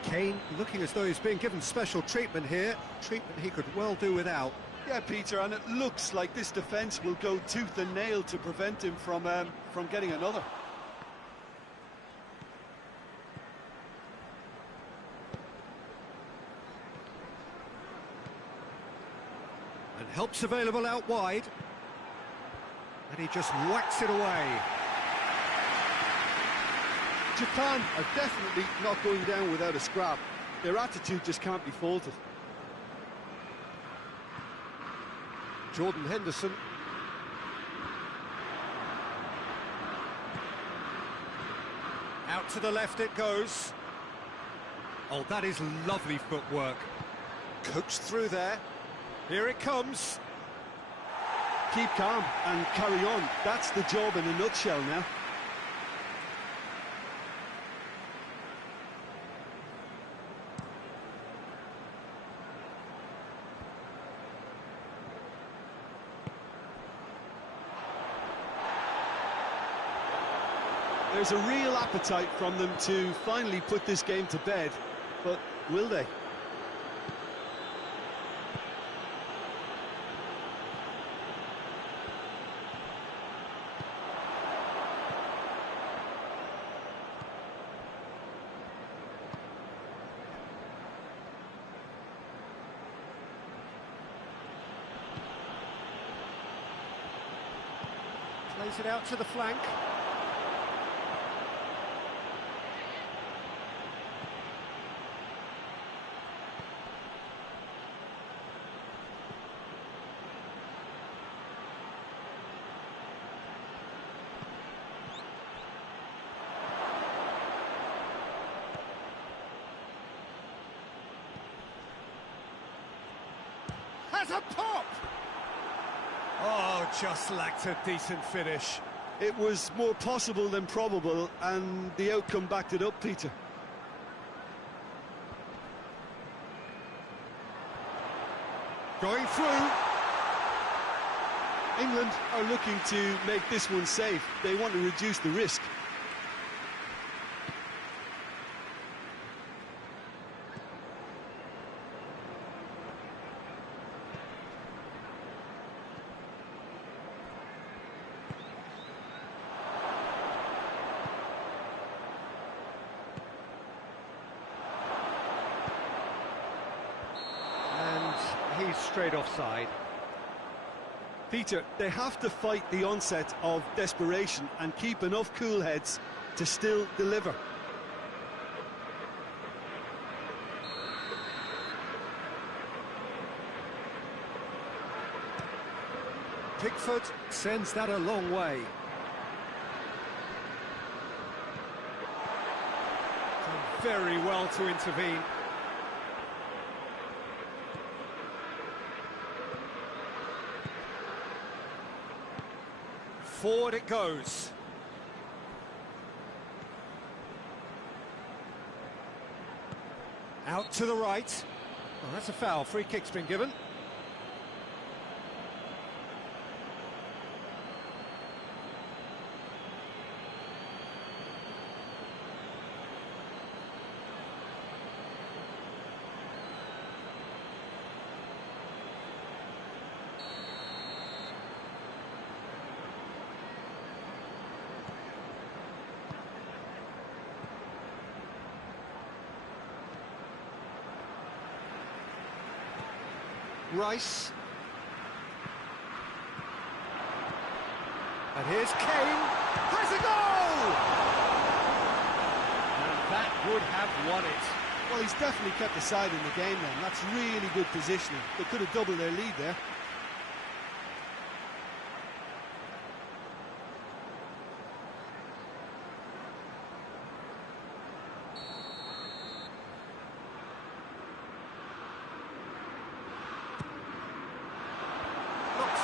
Kane looking as though he's being given special treatment here. Treatment he could well do without. Yeah, Peter, and it looks like this defence will go tooth and nail to prevent him from getting another. And help's available out wide. And he just whacks it away. Japan are definitely not going down without a scrap. Their attitude just can't be faulted. Jordan Henderson. Out to the left it goes. Oh, that is lovely footwork. Coached through there. Here it comes. keep calm and carry on. That's the job in a nutshell now. There's a real appetite from them to finally put this game to bed, but will they? Plays it out to the flank. Has a pop! Oh, just lacked a decent finish. It was more possible than probable, and the outcome backed it up, Peter. Going through. England are looking to make this one safe. They want to reduce the risk. He's straight offside. Peter, they have to fight the onset of desperation and keep enough cool heads to still deliver. Pickford sends that a long way. Done very well to intervene. Forward it goes. Out to the right. Well, that's a foul. Free kick's been given. Rice. And here's Kane. Has a goal! And that would have won it. Well, he's definitely kept the side in the game then. That's really good positioning. They could have doubled their lead there.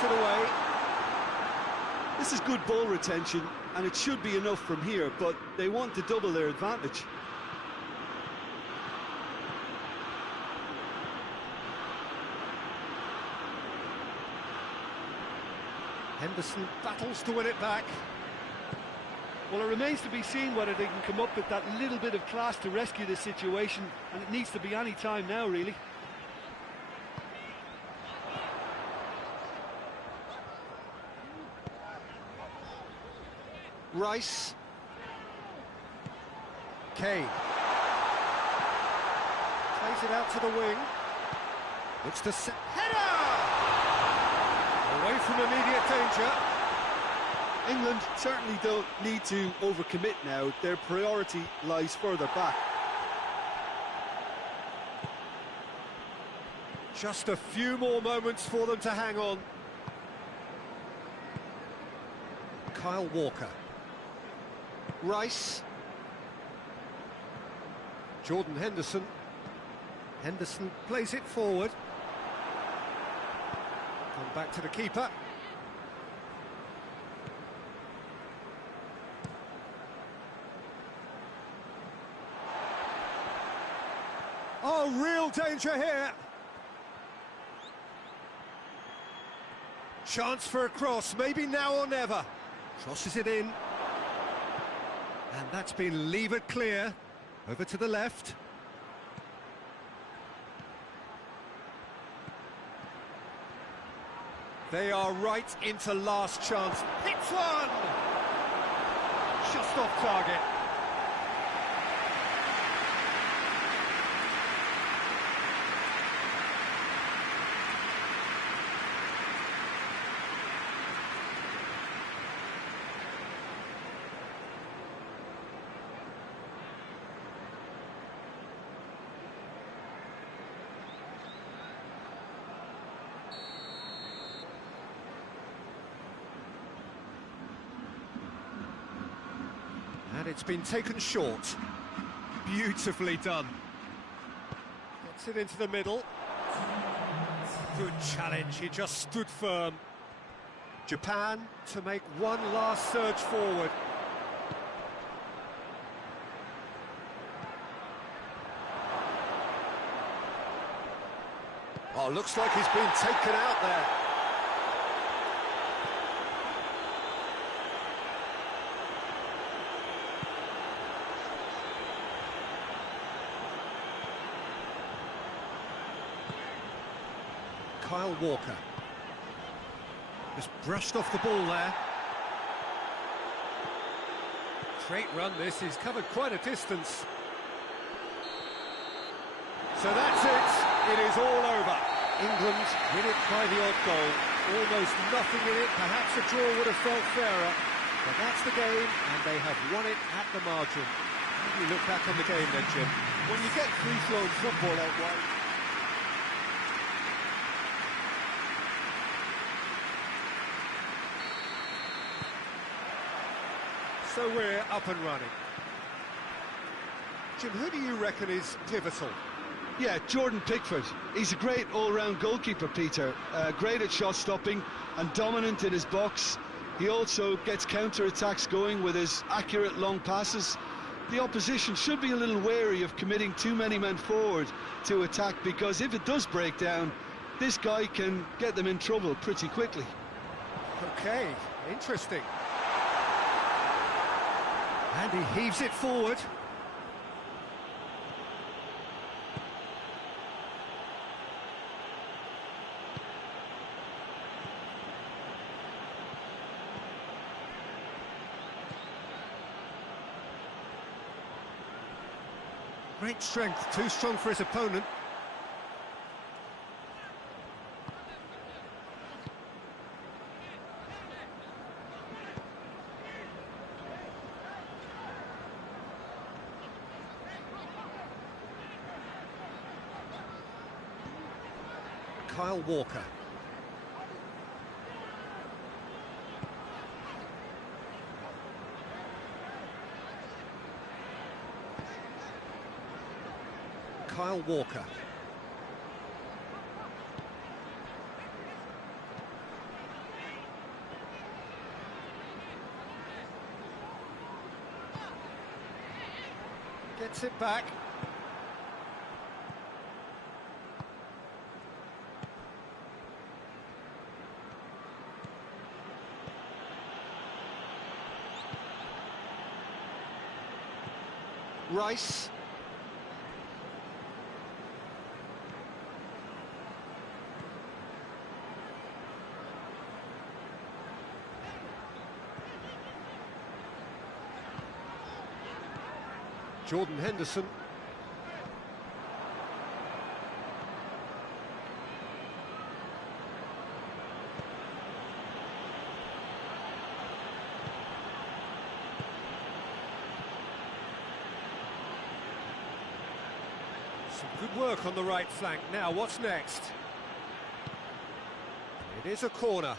It away. This is good ball retention, and it should be enough from here, but they want to double their advantage. Henderson battles to win it back. Well, it remains to be seen whether they can come up with that little bit of class to rescue this situation, and it needs to be any time now, really. Rice. Kane. Plays it out to the wing. Looks to set. Header! Away from immediate danger. England certainly don't need to overcommit now. Their priority lies further back. Just a few more moments for them to hang on. Kyle Walker. Rice. Jordan Henderson. Henderson plays it forward. Come back to the keeper. Oh, real danger here. Chance for a cross, maybe now or never. Crosses it in. And that's been levered clear. Over to the left. They are right into last chance. Hits one! Just off target. And it's been taken short. Beautifully done. Gets it into the middle. Good challenge, he just stood firm. Japan to make one last surge forward. Oh, looks like he's been taken out there. Kyle Walker. Just brushed off the ball there. Great run this, he's covered quite a distance. So that's it, it is all over. England win it by the odd goal. Almost nothing in it, perhaps a draw would have felt fairer. But that's the game, and they have won it at the margin. How do you look back on the game then, Jim? When you get free-flowing football out wide, so we're up and running. Jim, who do you reckon is pivotal? yeah, Jordan Pickford. He's a great all-round goalkeeper, Peter. Great at shot stopping and dominant in his box. He also gets counter-attacks going with his accurate long passes. The opposition should be a little wary of committing too many men forward to attack, because if it does break down, this guy can get them in trouble pretty quickly. Okay, interesting. And he heaves it forward. Great strength, too strong for his opponent. Kyle Walker. Kyle Walker. Gets it back. Rice. Jordan Henderson. Some good work on the right flank. Now, what's next? It is a corner.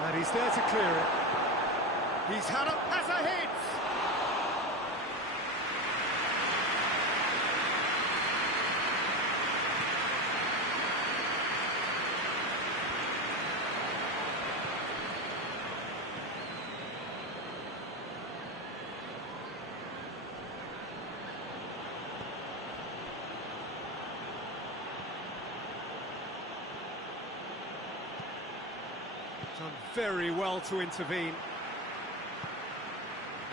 And he's there to clear it. He's had a hit! Done very well to intervene.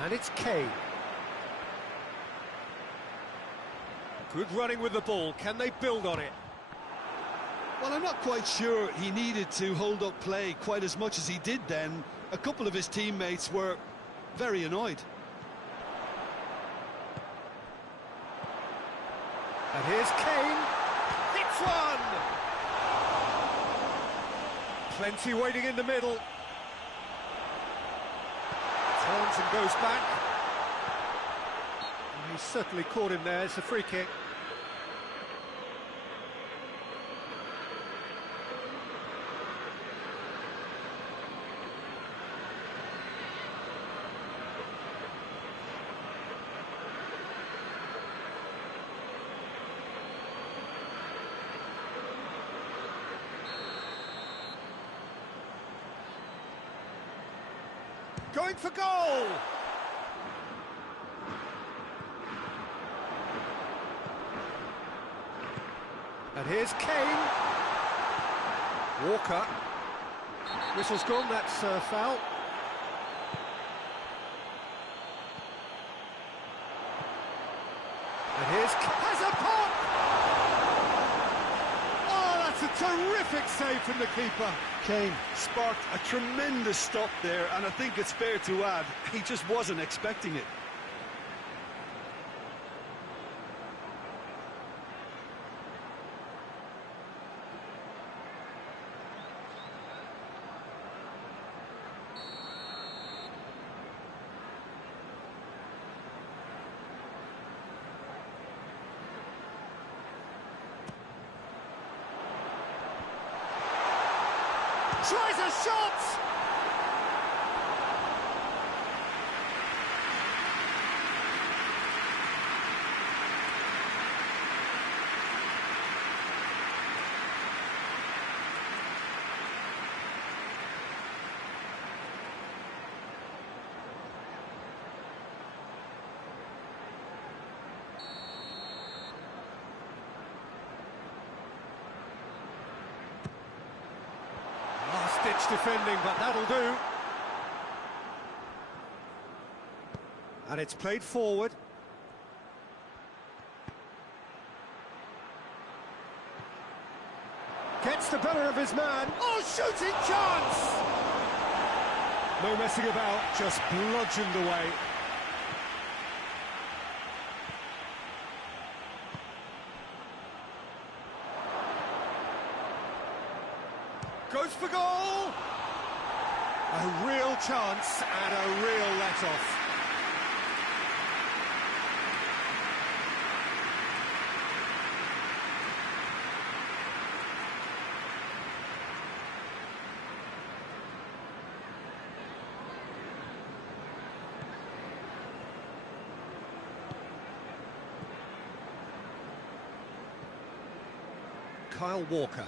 And it's Kane. Good running with the ball. Can they build on it? Well, I'm not quite sure he needed to hold up play quite as much as he did then. A couple of his teammates were very annoyed. And here's Kane. Hits one! Plenty waiting in the middle. Turns and goes back. And he's certainly caught him there. It's a free kick. Going for goal! And here's Kane. Walker. Whistle's gone, that's a foul. And here's... has a pop! Oh, that's a terrific save from the keeper. Kane sparked a tremendous stop there, and I think it's fair to add, he just wasn't expecting it. Tries a shot! Last-ditch defending, but that'll do. And it's played forward. Gets the better of his man. Oh, shooting chance! No messing about, just bludgeoned away. Goes for goal! A real chance and a real let-off. Kyle Walker.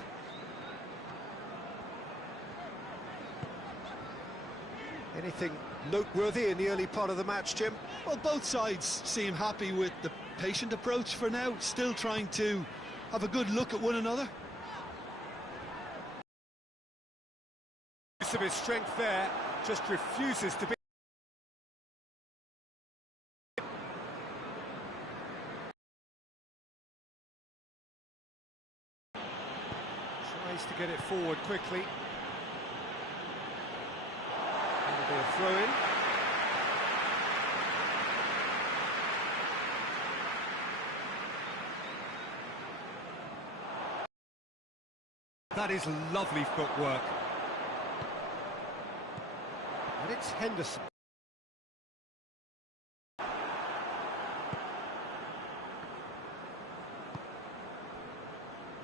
Anything noteworthy in the early part of the match, Jim? Well, both sides seem happy with the patient approach for now, still trying to have a good look at one another. Use of his strength there, just refuses to be. Tries to get it forward quickly. That'll be a throw-in. That is lovely footwork. And it's Henderson.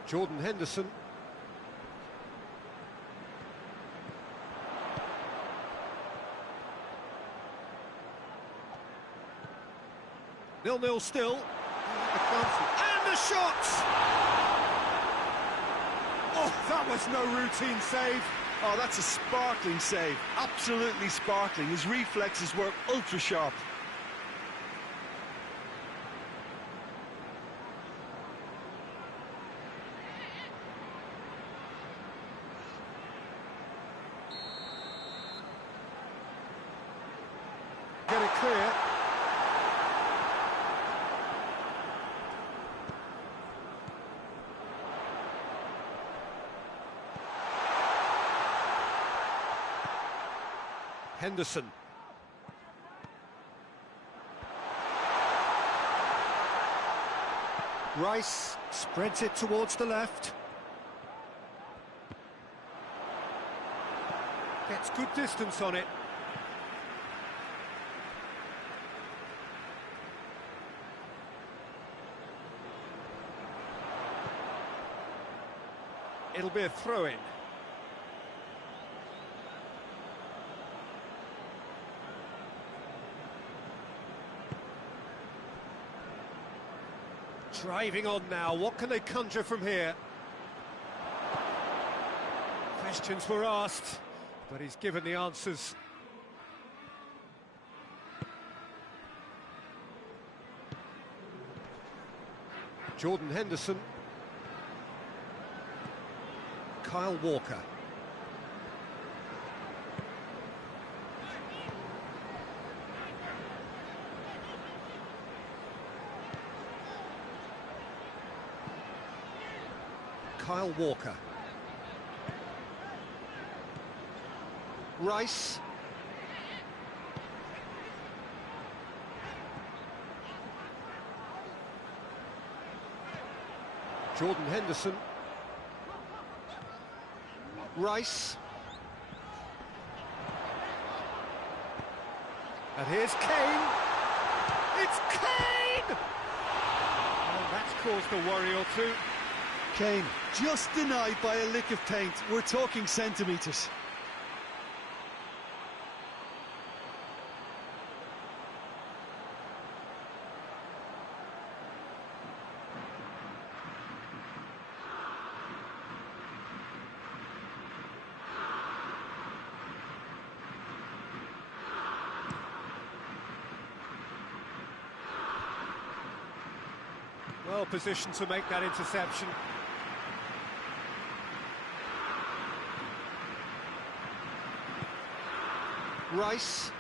Jordan Henderson. Nil-nil still. And the shot! Oh, that was no routine save. Oh, that's a sparkling save. Absolutely sparkling. His reflexes were ultra-sharp. Henderson. Rice spreads it towards the left. Gets good distance on it. It'll be a throw-in. Driving on now, what can they conjure from here? Questions were asked, but he's given the answers. Jordan Henderson. Kyle Walker. Kyle Walker. Rice. Jordan Henderson. Rice. And here's Kane. It's Kane! Oh, that's caused a worry or two. Kane just denied by a lick of paint. We're talking centimetres. Well positioned to make that interception. Rice.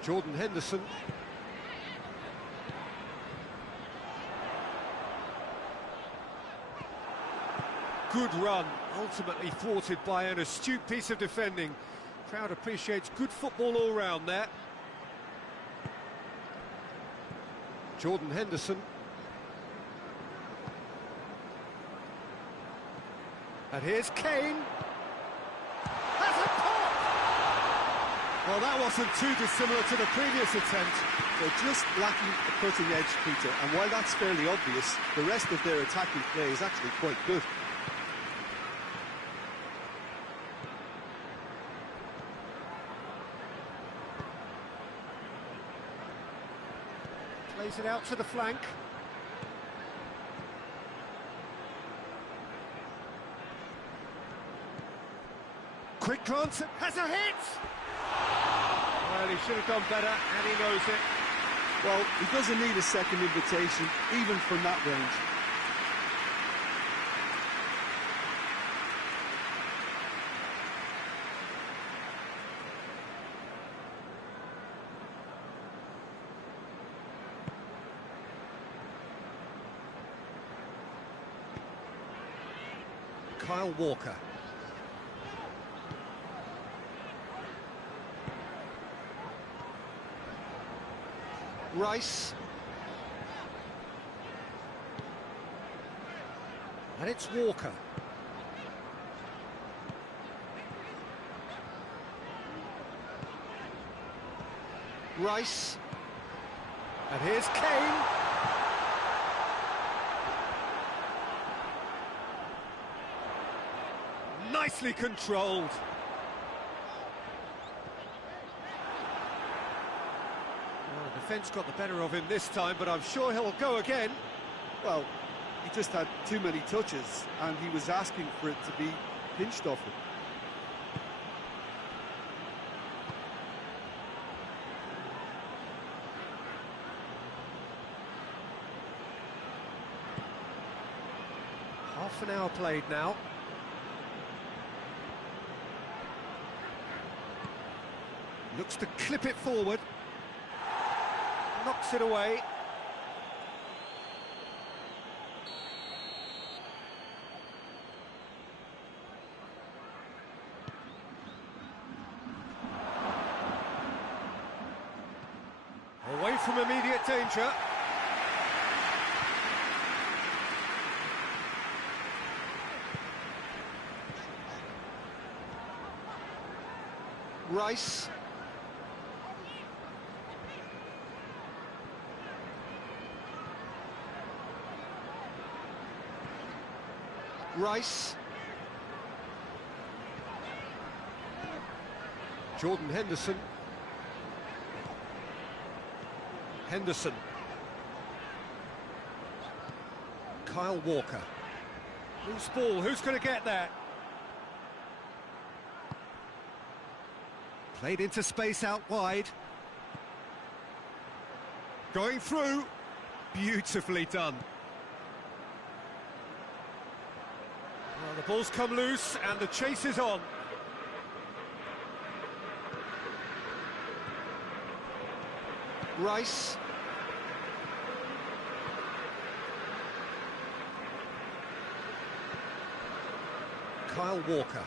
Jordan Henderson. Good run, ultimately thwarted by an astute piece of defending. Crowd appreciates good football all round there. Jordan Henderson. And here's Kane. Has a pop! Well, that wasn't too dissimilar to the previous attempt. They're just lacking a cutting edge, Peter, and while that's fairly obvious, the rest of their attacking play is actually quite good. Plays it out to the flank. Quick glance, has a hit! Well, he should have done better, and he knows it. Well, he doesn't need a second invitation, even from that range. Kyle Walker. Rice. And it's Walker. Rice. And here's Kane. Nicely controlled. Well, the defence got the better of him this time, but I'm sure he'll go again. Well, he just had too many touches, and he was asking for it to be pinched off him. Half an hour played now. Looks to clip it forward. Knocks it away. from immediate danger. Rice. Rice. Jordan Henderson. Henderson. Kyle Walker. Loose ball, who's going to get that? Played into space out wide. Going through. Beautifully done. Well, the ball's come loose and the chase is on. Rice. Kyle Walker.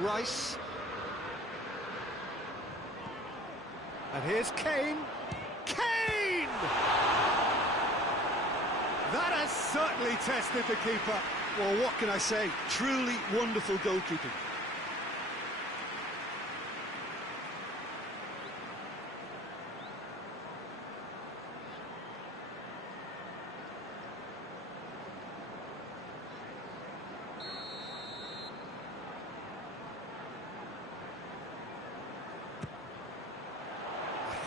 Rice. And here's Kane. Kane! That has certainly tested the keeper. Well, what can I say? Truly wonderful goalkeeping.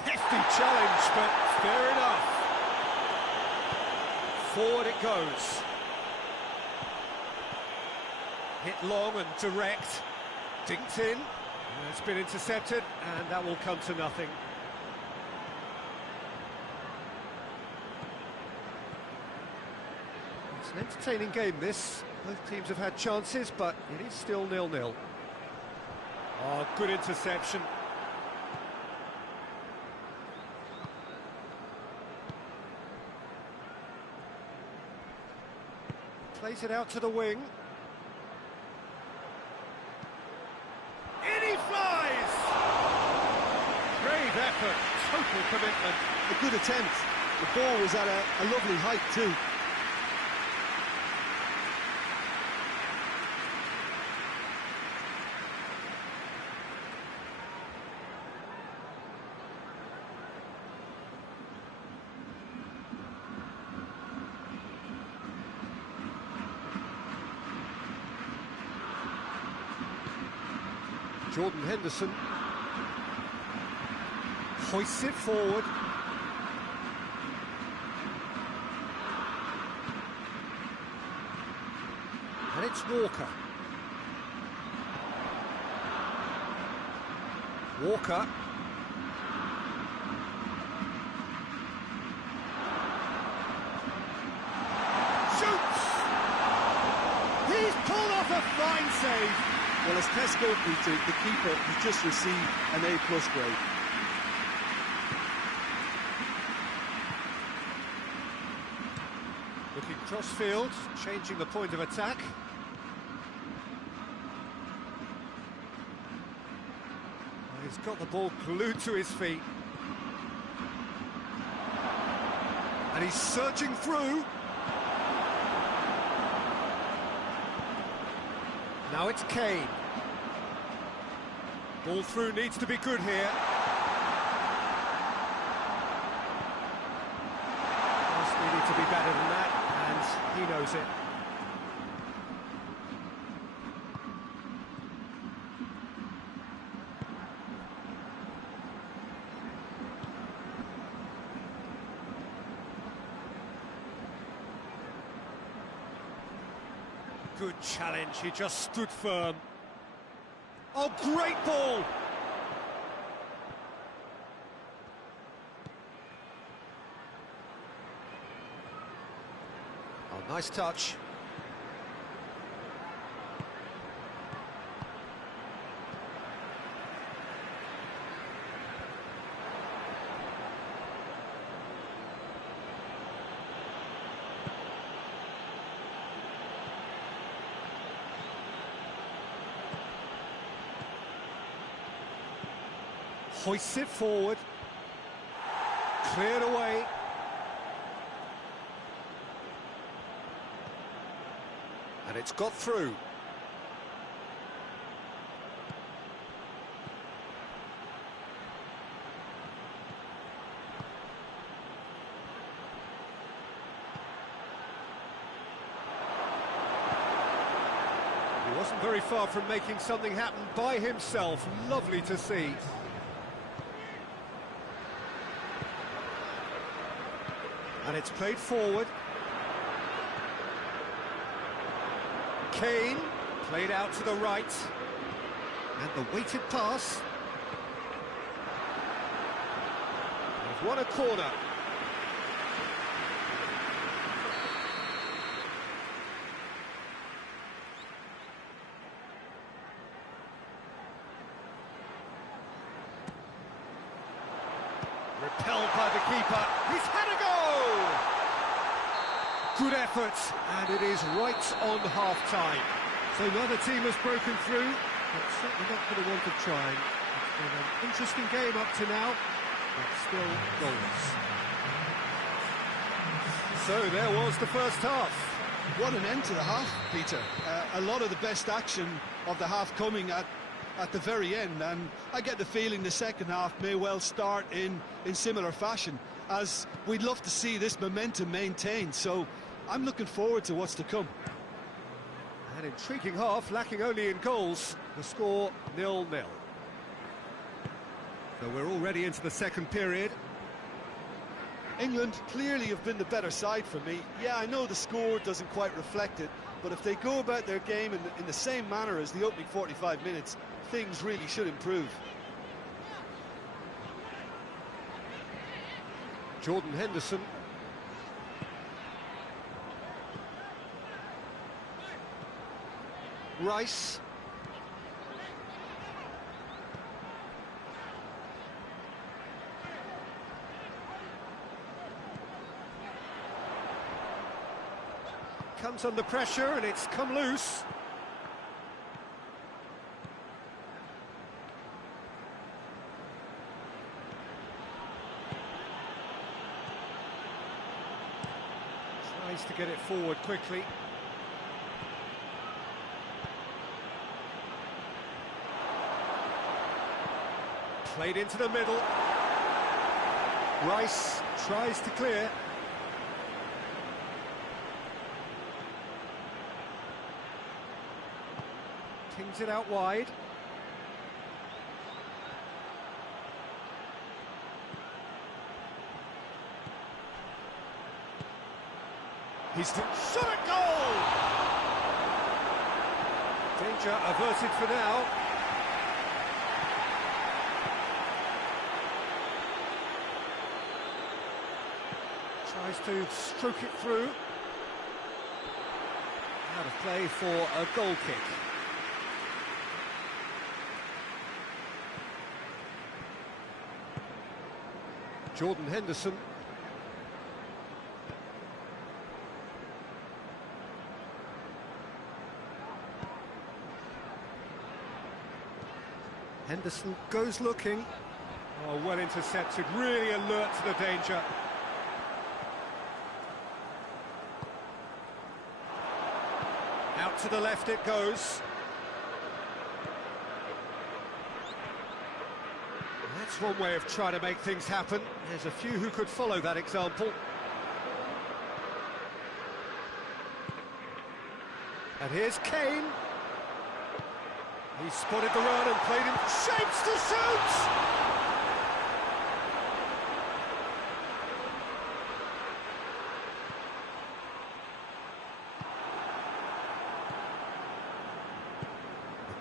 Hefty challenge, but fair enough. Forward it goes. Hit long and direct. Dinked in. It's been intercepted, and that will come to nothing. It's an entertaining game, this. Both teams have had chances, but it is still 0-0. Oh, good interception. Plays it out to the wing. In he flies! Brave effort, total commitment. A good attempt. The ball was at a lovely height too. Jordan Henderson hoists it forward. And it's Walker. Walker. Shoots! He's pulled off a fine save. Well, as test goalkeeper, the keeper has just received an A+ grade. Looking cross-field, changing the point of attack. He's got the ball glued to his feet. And he's surging through. Now it's Kane. Ball through needs to be good here. Pass needed to be better than that, and he knows it. Good challenge, he just stood firm. Oh, great ball! Oh, nice touch. Hoists it forward. Cleared away. And it's got through. He wasn't very far from making something happen by himself. Lovely to see. And it's played forward. Kane, played out to the right. And the weighted pass. They've won a corner. Repelled by the keeper. He's had a go! Good effort, and it is right on half-time. So neither team has broken through, but certainly not for the want of trying. It's been an interesting game up to now, but still goals. So there was the first half. What an end to the half, Peter. A lot of the best action of the half coming at the very end, and I get the feeling the second half may well start in similar fashion, as we'd love to see this momentum maintained. So I'm looking forward to what's to come. An intriguing half, lacking only in goals. The score 0-0. So we're already into the second period. England clearly have been the better side for me. Yeah, I know the score doesn't quite reflect it, but if they go about their game in the same manner as the opening 45 minutes, things really should improve. Jordan Henderson. Rice. Comes under pressure and it's come loose. Tries to get it forward quickly. Played into the middle. Rice tries to clear. Pings it out wide. He's shot at goal! Danger averted for now. Tries to stroke it through. Out of play for a goal kick. Jordan Henderson. Henderson goes looking. Oh, well intercepted, really alert to the danger. Out to the left it goes. That's one way of trying to make things happen. There's a few who could follow that example. And here's Kane. He spotted the run and played in shapes to shoot!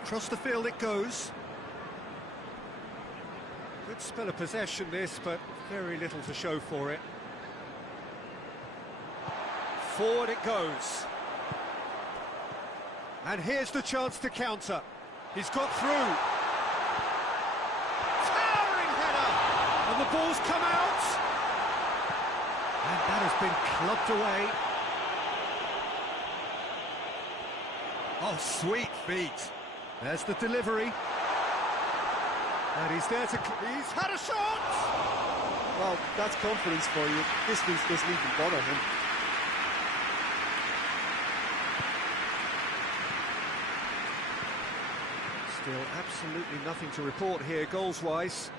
Across the field it goes. Good spell of possession this, but very little to show for it. Forward it goes. And here's the chance to counter. He's got through. Towering header! And the ball's come out. And that has been clubbed away. Oh, sweet feet. There's the delivery. And he's there to... He's had a shot! Well, that's confidence for you. Distance doesn't even bother him. Still absolutely nothing to report here, goals-wise.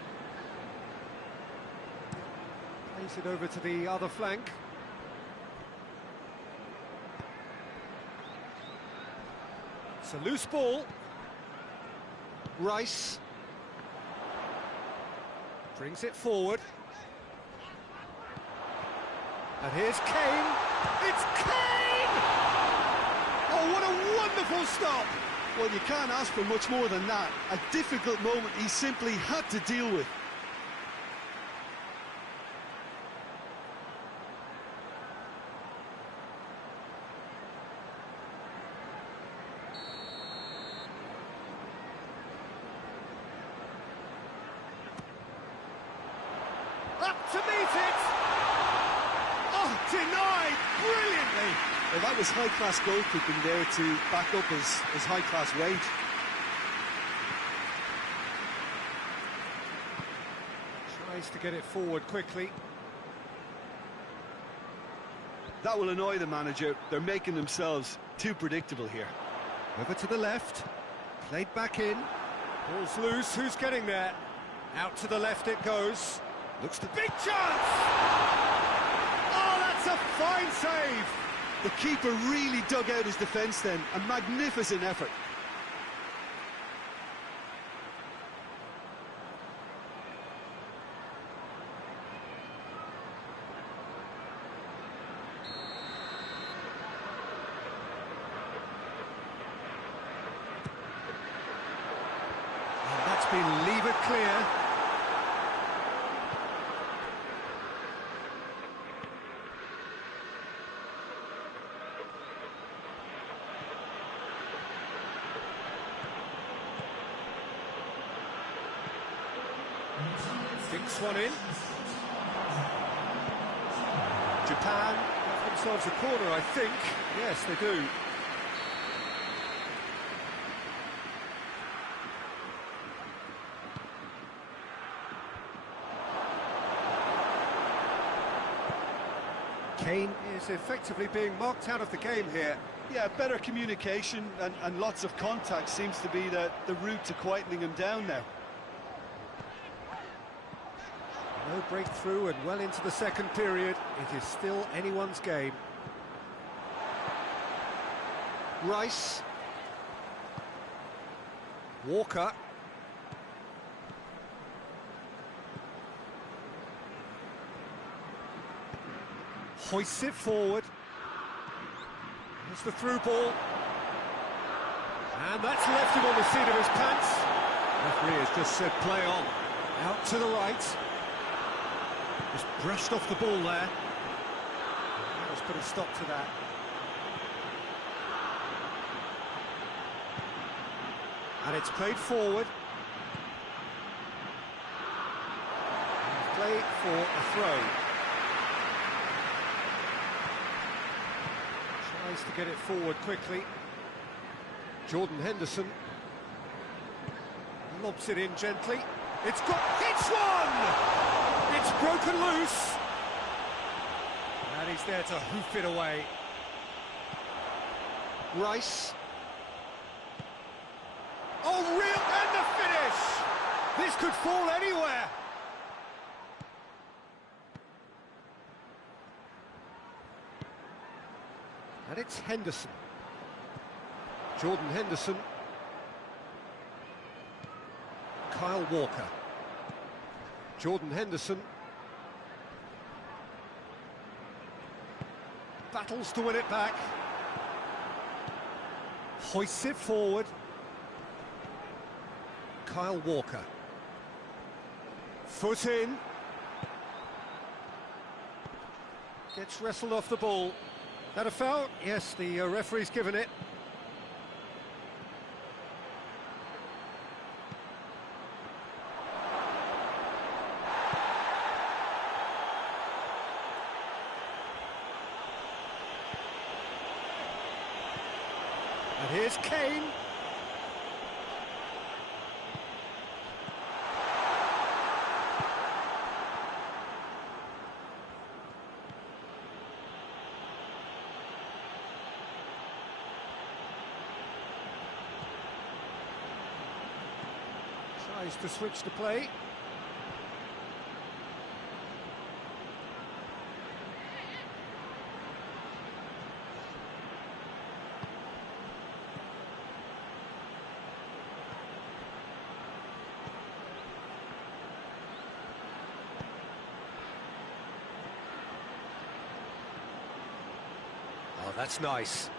Plays it over to the other flank. It's a loose ball. Rice brings it forward. And here's Kane. It's Kane! Oh, what a wonderful stop! Well, you can't ask for much more than that. A difficult moment he simply had to deal with. Up to meet it! Oh, denied brilliantly! Well, that was high-class goalkeeping there to back up his high-class wage. Tries to get it forward quickly. That will annoy the manager. They're making themselves too predictable here. Over to the left. Played back in. Ball's loose. Who's getting there? Out to the left it goes. Looks the big chance! Oh, that's a fine save! The keeper really dug out his defence then. A magnificent effort. And that's been levered clear. Dinks one in. Japan have themselves a corner, I think. Yes, they do. Kane is effectively being marked out of the game here. Yeah, better communication and lots of contact seems to be the route to quietening him down now. No breakthrough and well into the second period. It is still anyone's game. Rice. Walker. Hoists it forward. There's the through ball. And that's left him on the seat of his pants. Referee has just said play on. Out to the right. Just brushed off the ball there. Let's put a stop to that. And it's played forward. And played for a throw. Tries to get it forward quickly. Jordan Henderson lobs it in gently. It's one! It's broken loose. And he's there to hoof it away. Rice. Oh, real, and the finish! This could fall anywhere. And it's Henderson. Jordan Henderson. Kyle Walker. Jordan Henderson. Battles to win it back. Hoists it forward. Kyle Walker. Foot in. Gets wrestled off the ball. That a foul? Yes, the referee's given it. And here's Kane. Tries to switch the play. Oh, that's nice.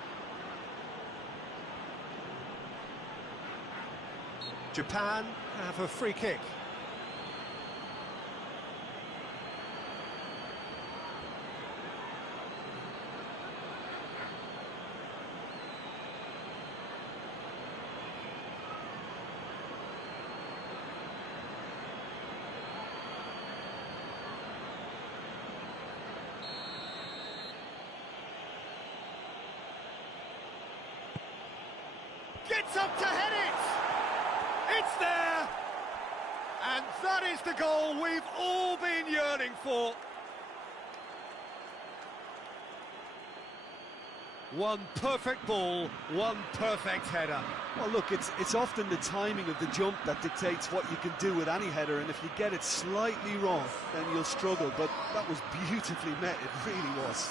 Japan have a free kick. Gets up to head it! It's there! And that is the goal we've all been yearning for. One perfect ball, one perfect header. Well, look, it's often the timing of the jump that dictates what you can do with any header, and if you get it slightly wrong, then you'll struggle, but that was beautifully met, it really was.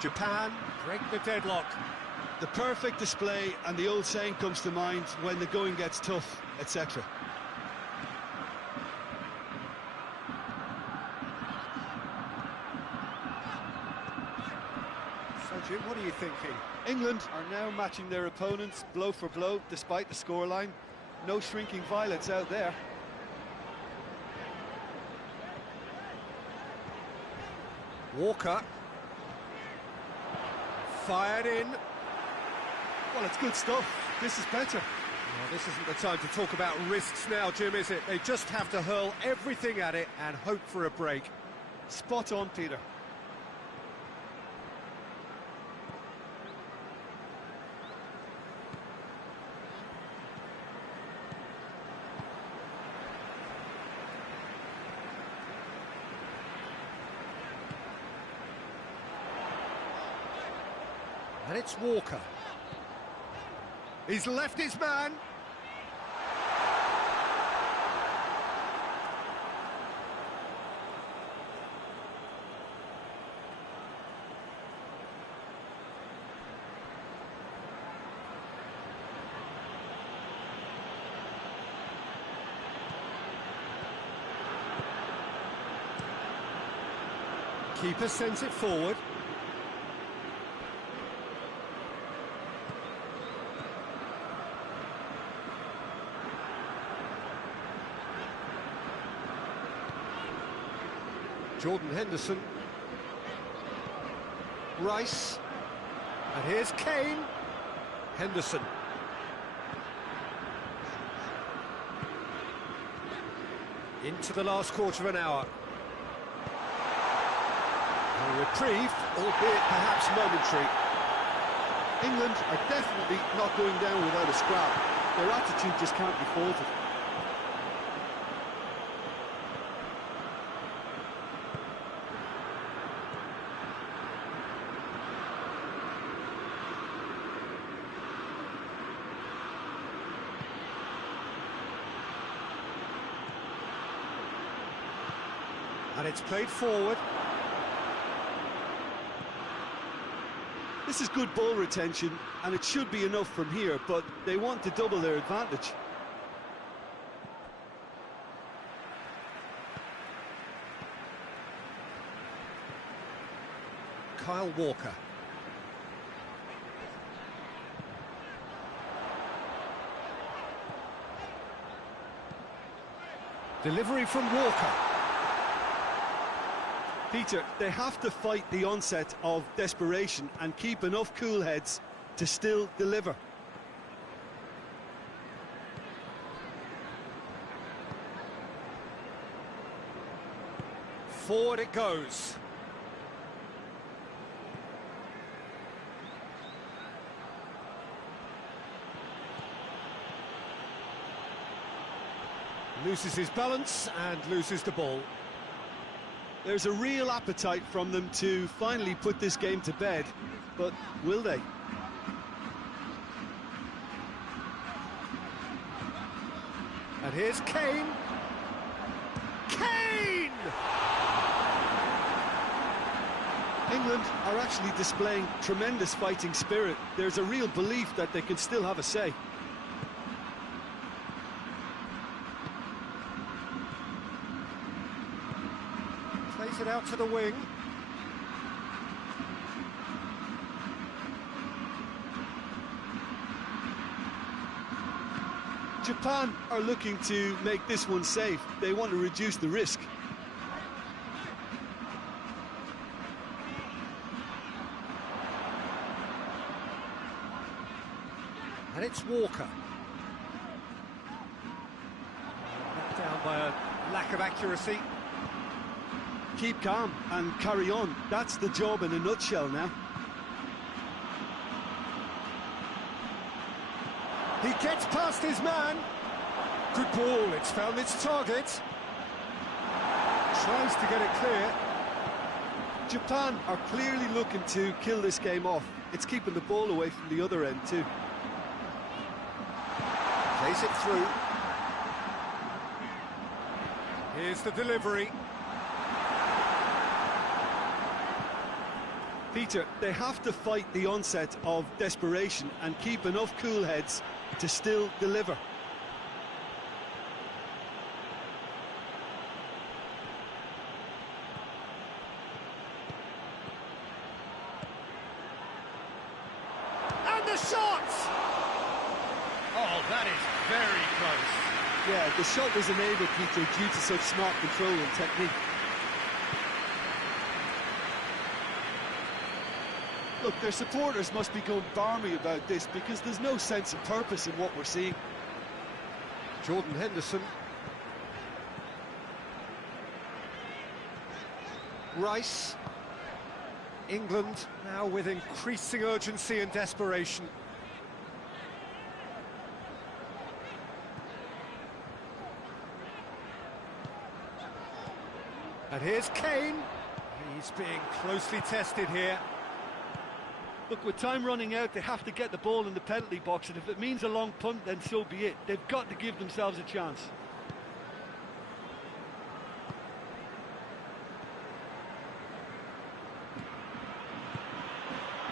Japan break the deadlock. The perfect display, and the old saying comes to mind: when the going gets tough, etc. So, Jim, what are you thinking? England are now matching their opponents blow for blow, despite the scoreline. No shrinking violets out there. Walker. Fired in. Well, it's good stuff. This is better. Well, this isn't the time to talk about risks now, Jim, is it? They just have to hurl everything at it and hope for a break. Spot on, Peter. And it's Walker. He's left his man. Keeper sends it forward. Jordan Henderson. Rice. And here's Kane. Henderson. Into the last quarter of an hour. A reprieve, albeit perhaps momentary. England are definitely not going down without a scrap. Their attitude just can't be faulted. And it's played forward. This is good ball retention, and it should be enough from here, but they want to double their advantage. Kyle Walker. Delivery from Walker. Peter, they have to fight the onset of desperation and keep enough cool heads to still deliver. Forward it goes. Loses his balance and loses the ball. There's a real appetite from them to finally put this game to bed, but will they? And here's Kane. Kane! England are actually displaying tremendous fighting spirit. There's a real belief that they can still have a say. Plays it out to the wing. Japan are looking to make this one safe. They want to reduce the risk. And it's Walker. Knocked down by a lack of accuracy. Keep calm and carry on. That's the job in a nutshell now. He gets past his man. Good ball, it's found its target. Tries to get it clear. Japan are clearly looking to kill this game off. It's keeping the ball away from the other end too. Plays it through. Here's the delivery. Peter, they have to fight the onset of desperation and keep enough cool heads to still deliver. And the shot! Oh, that is very close. Yeah, the shot was enabled, Peter, due to such smart control and technique. Look, their supporters must be going barmy about this because there's no sense of purpose in what we're seeing. Jordan Henderson. Rice. England now with increasing urgency and desperation. And here's Kane. He's being closely tested here. Look, with time running out, they have to get the ball in the penalty box, and if it means a long punt, then so be it. They've got to give themselves a chance.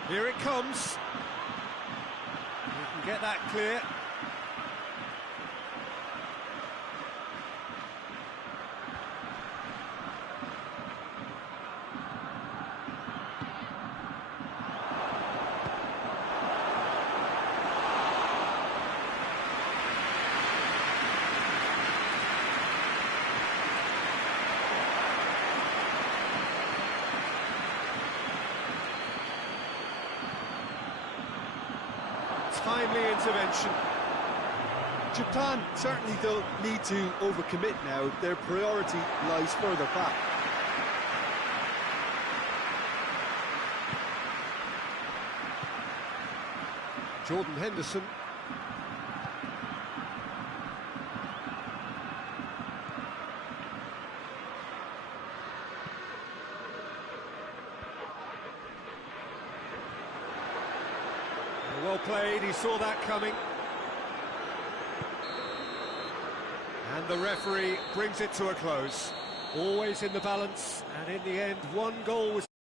Here it comes. You can get that clear. Timely intervention. Japan certainly don't need to overcommit now. Their priority lies further back. Jordan Henderson. Well played, he saw that coming. And the referee brings it to a close. Always in the balance, and in the end, one goal was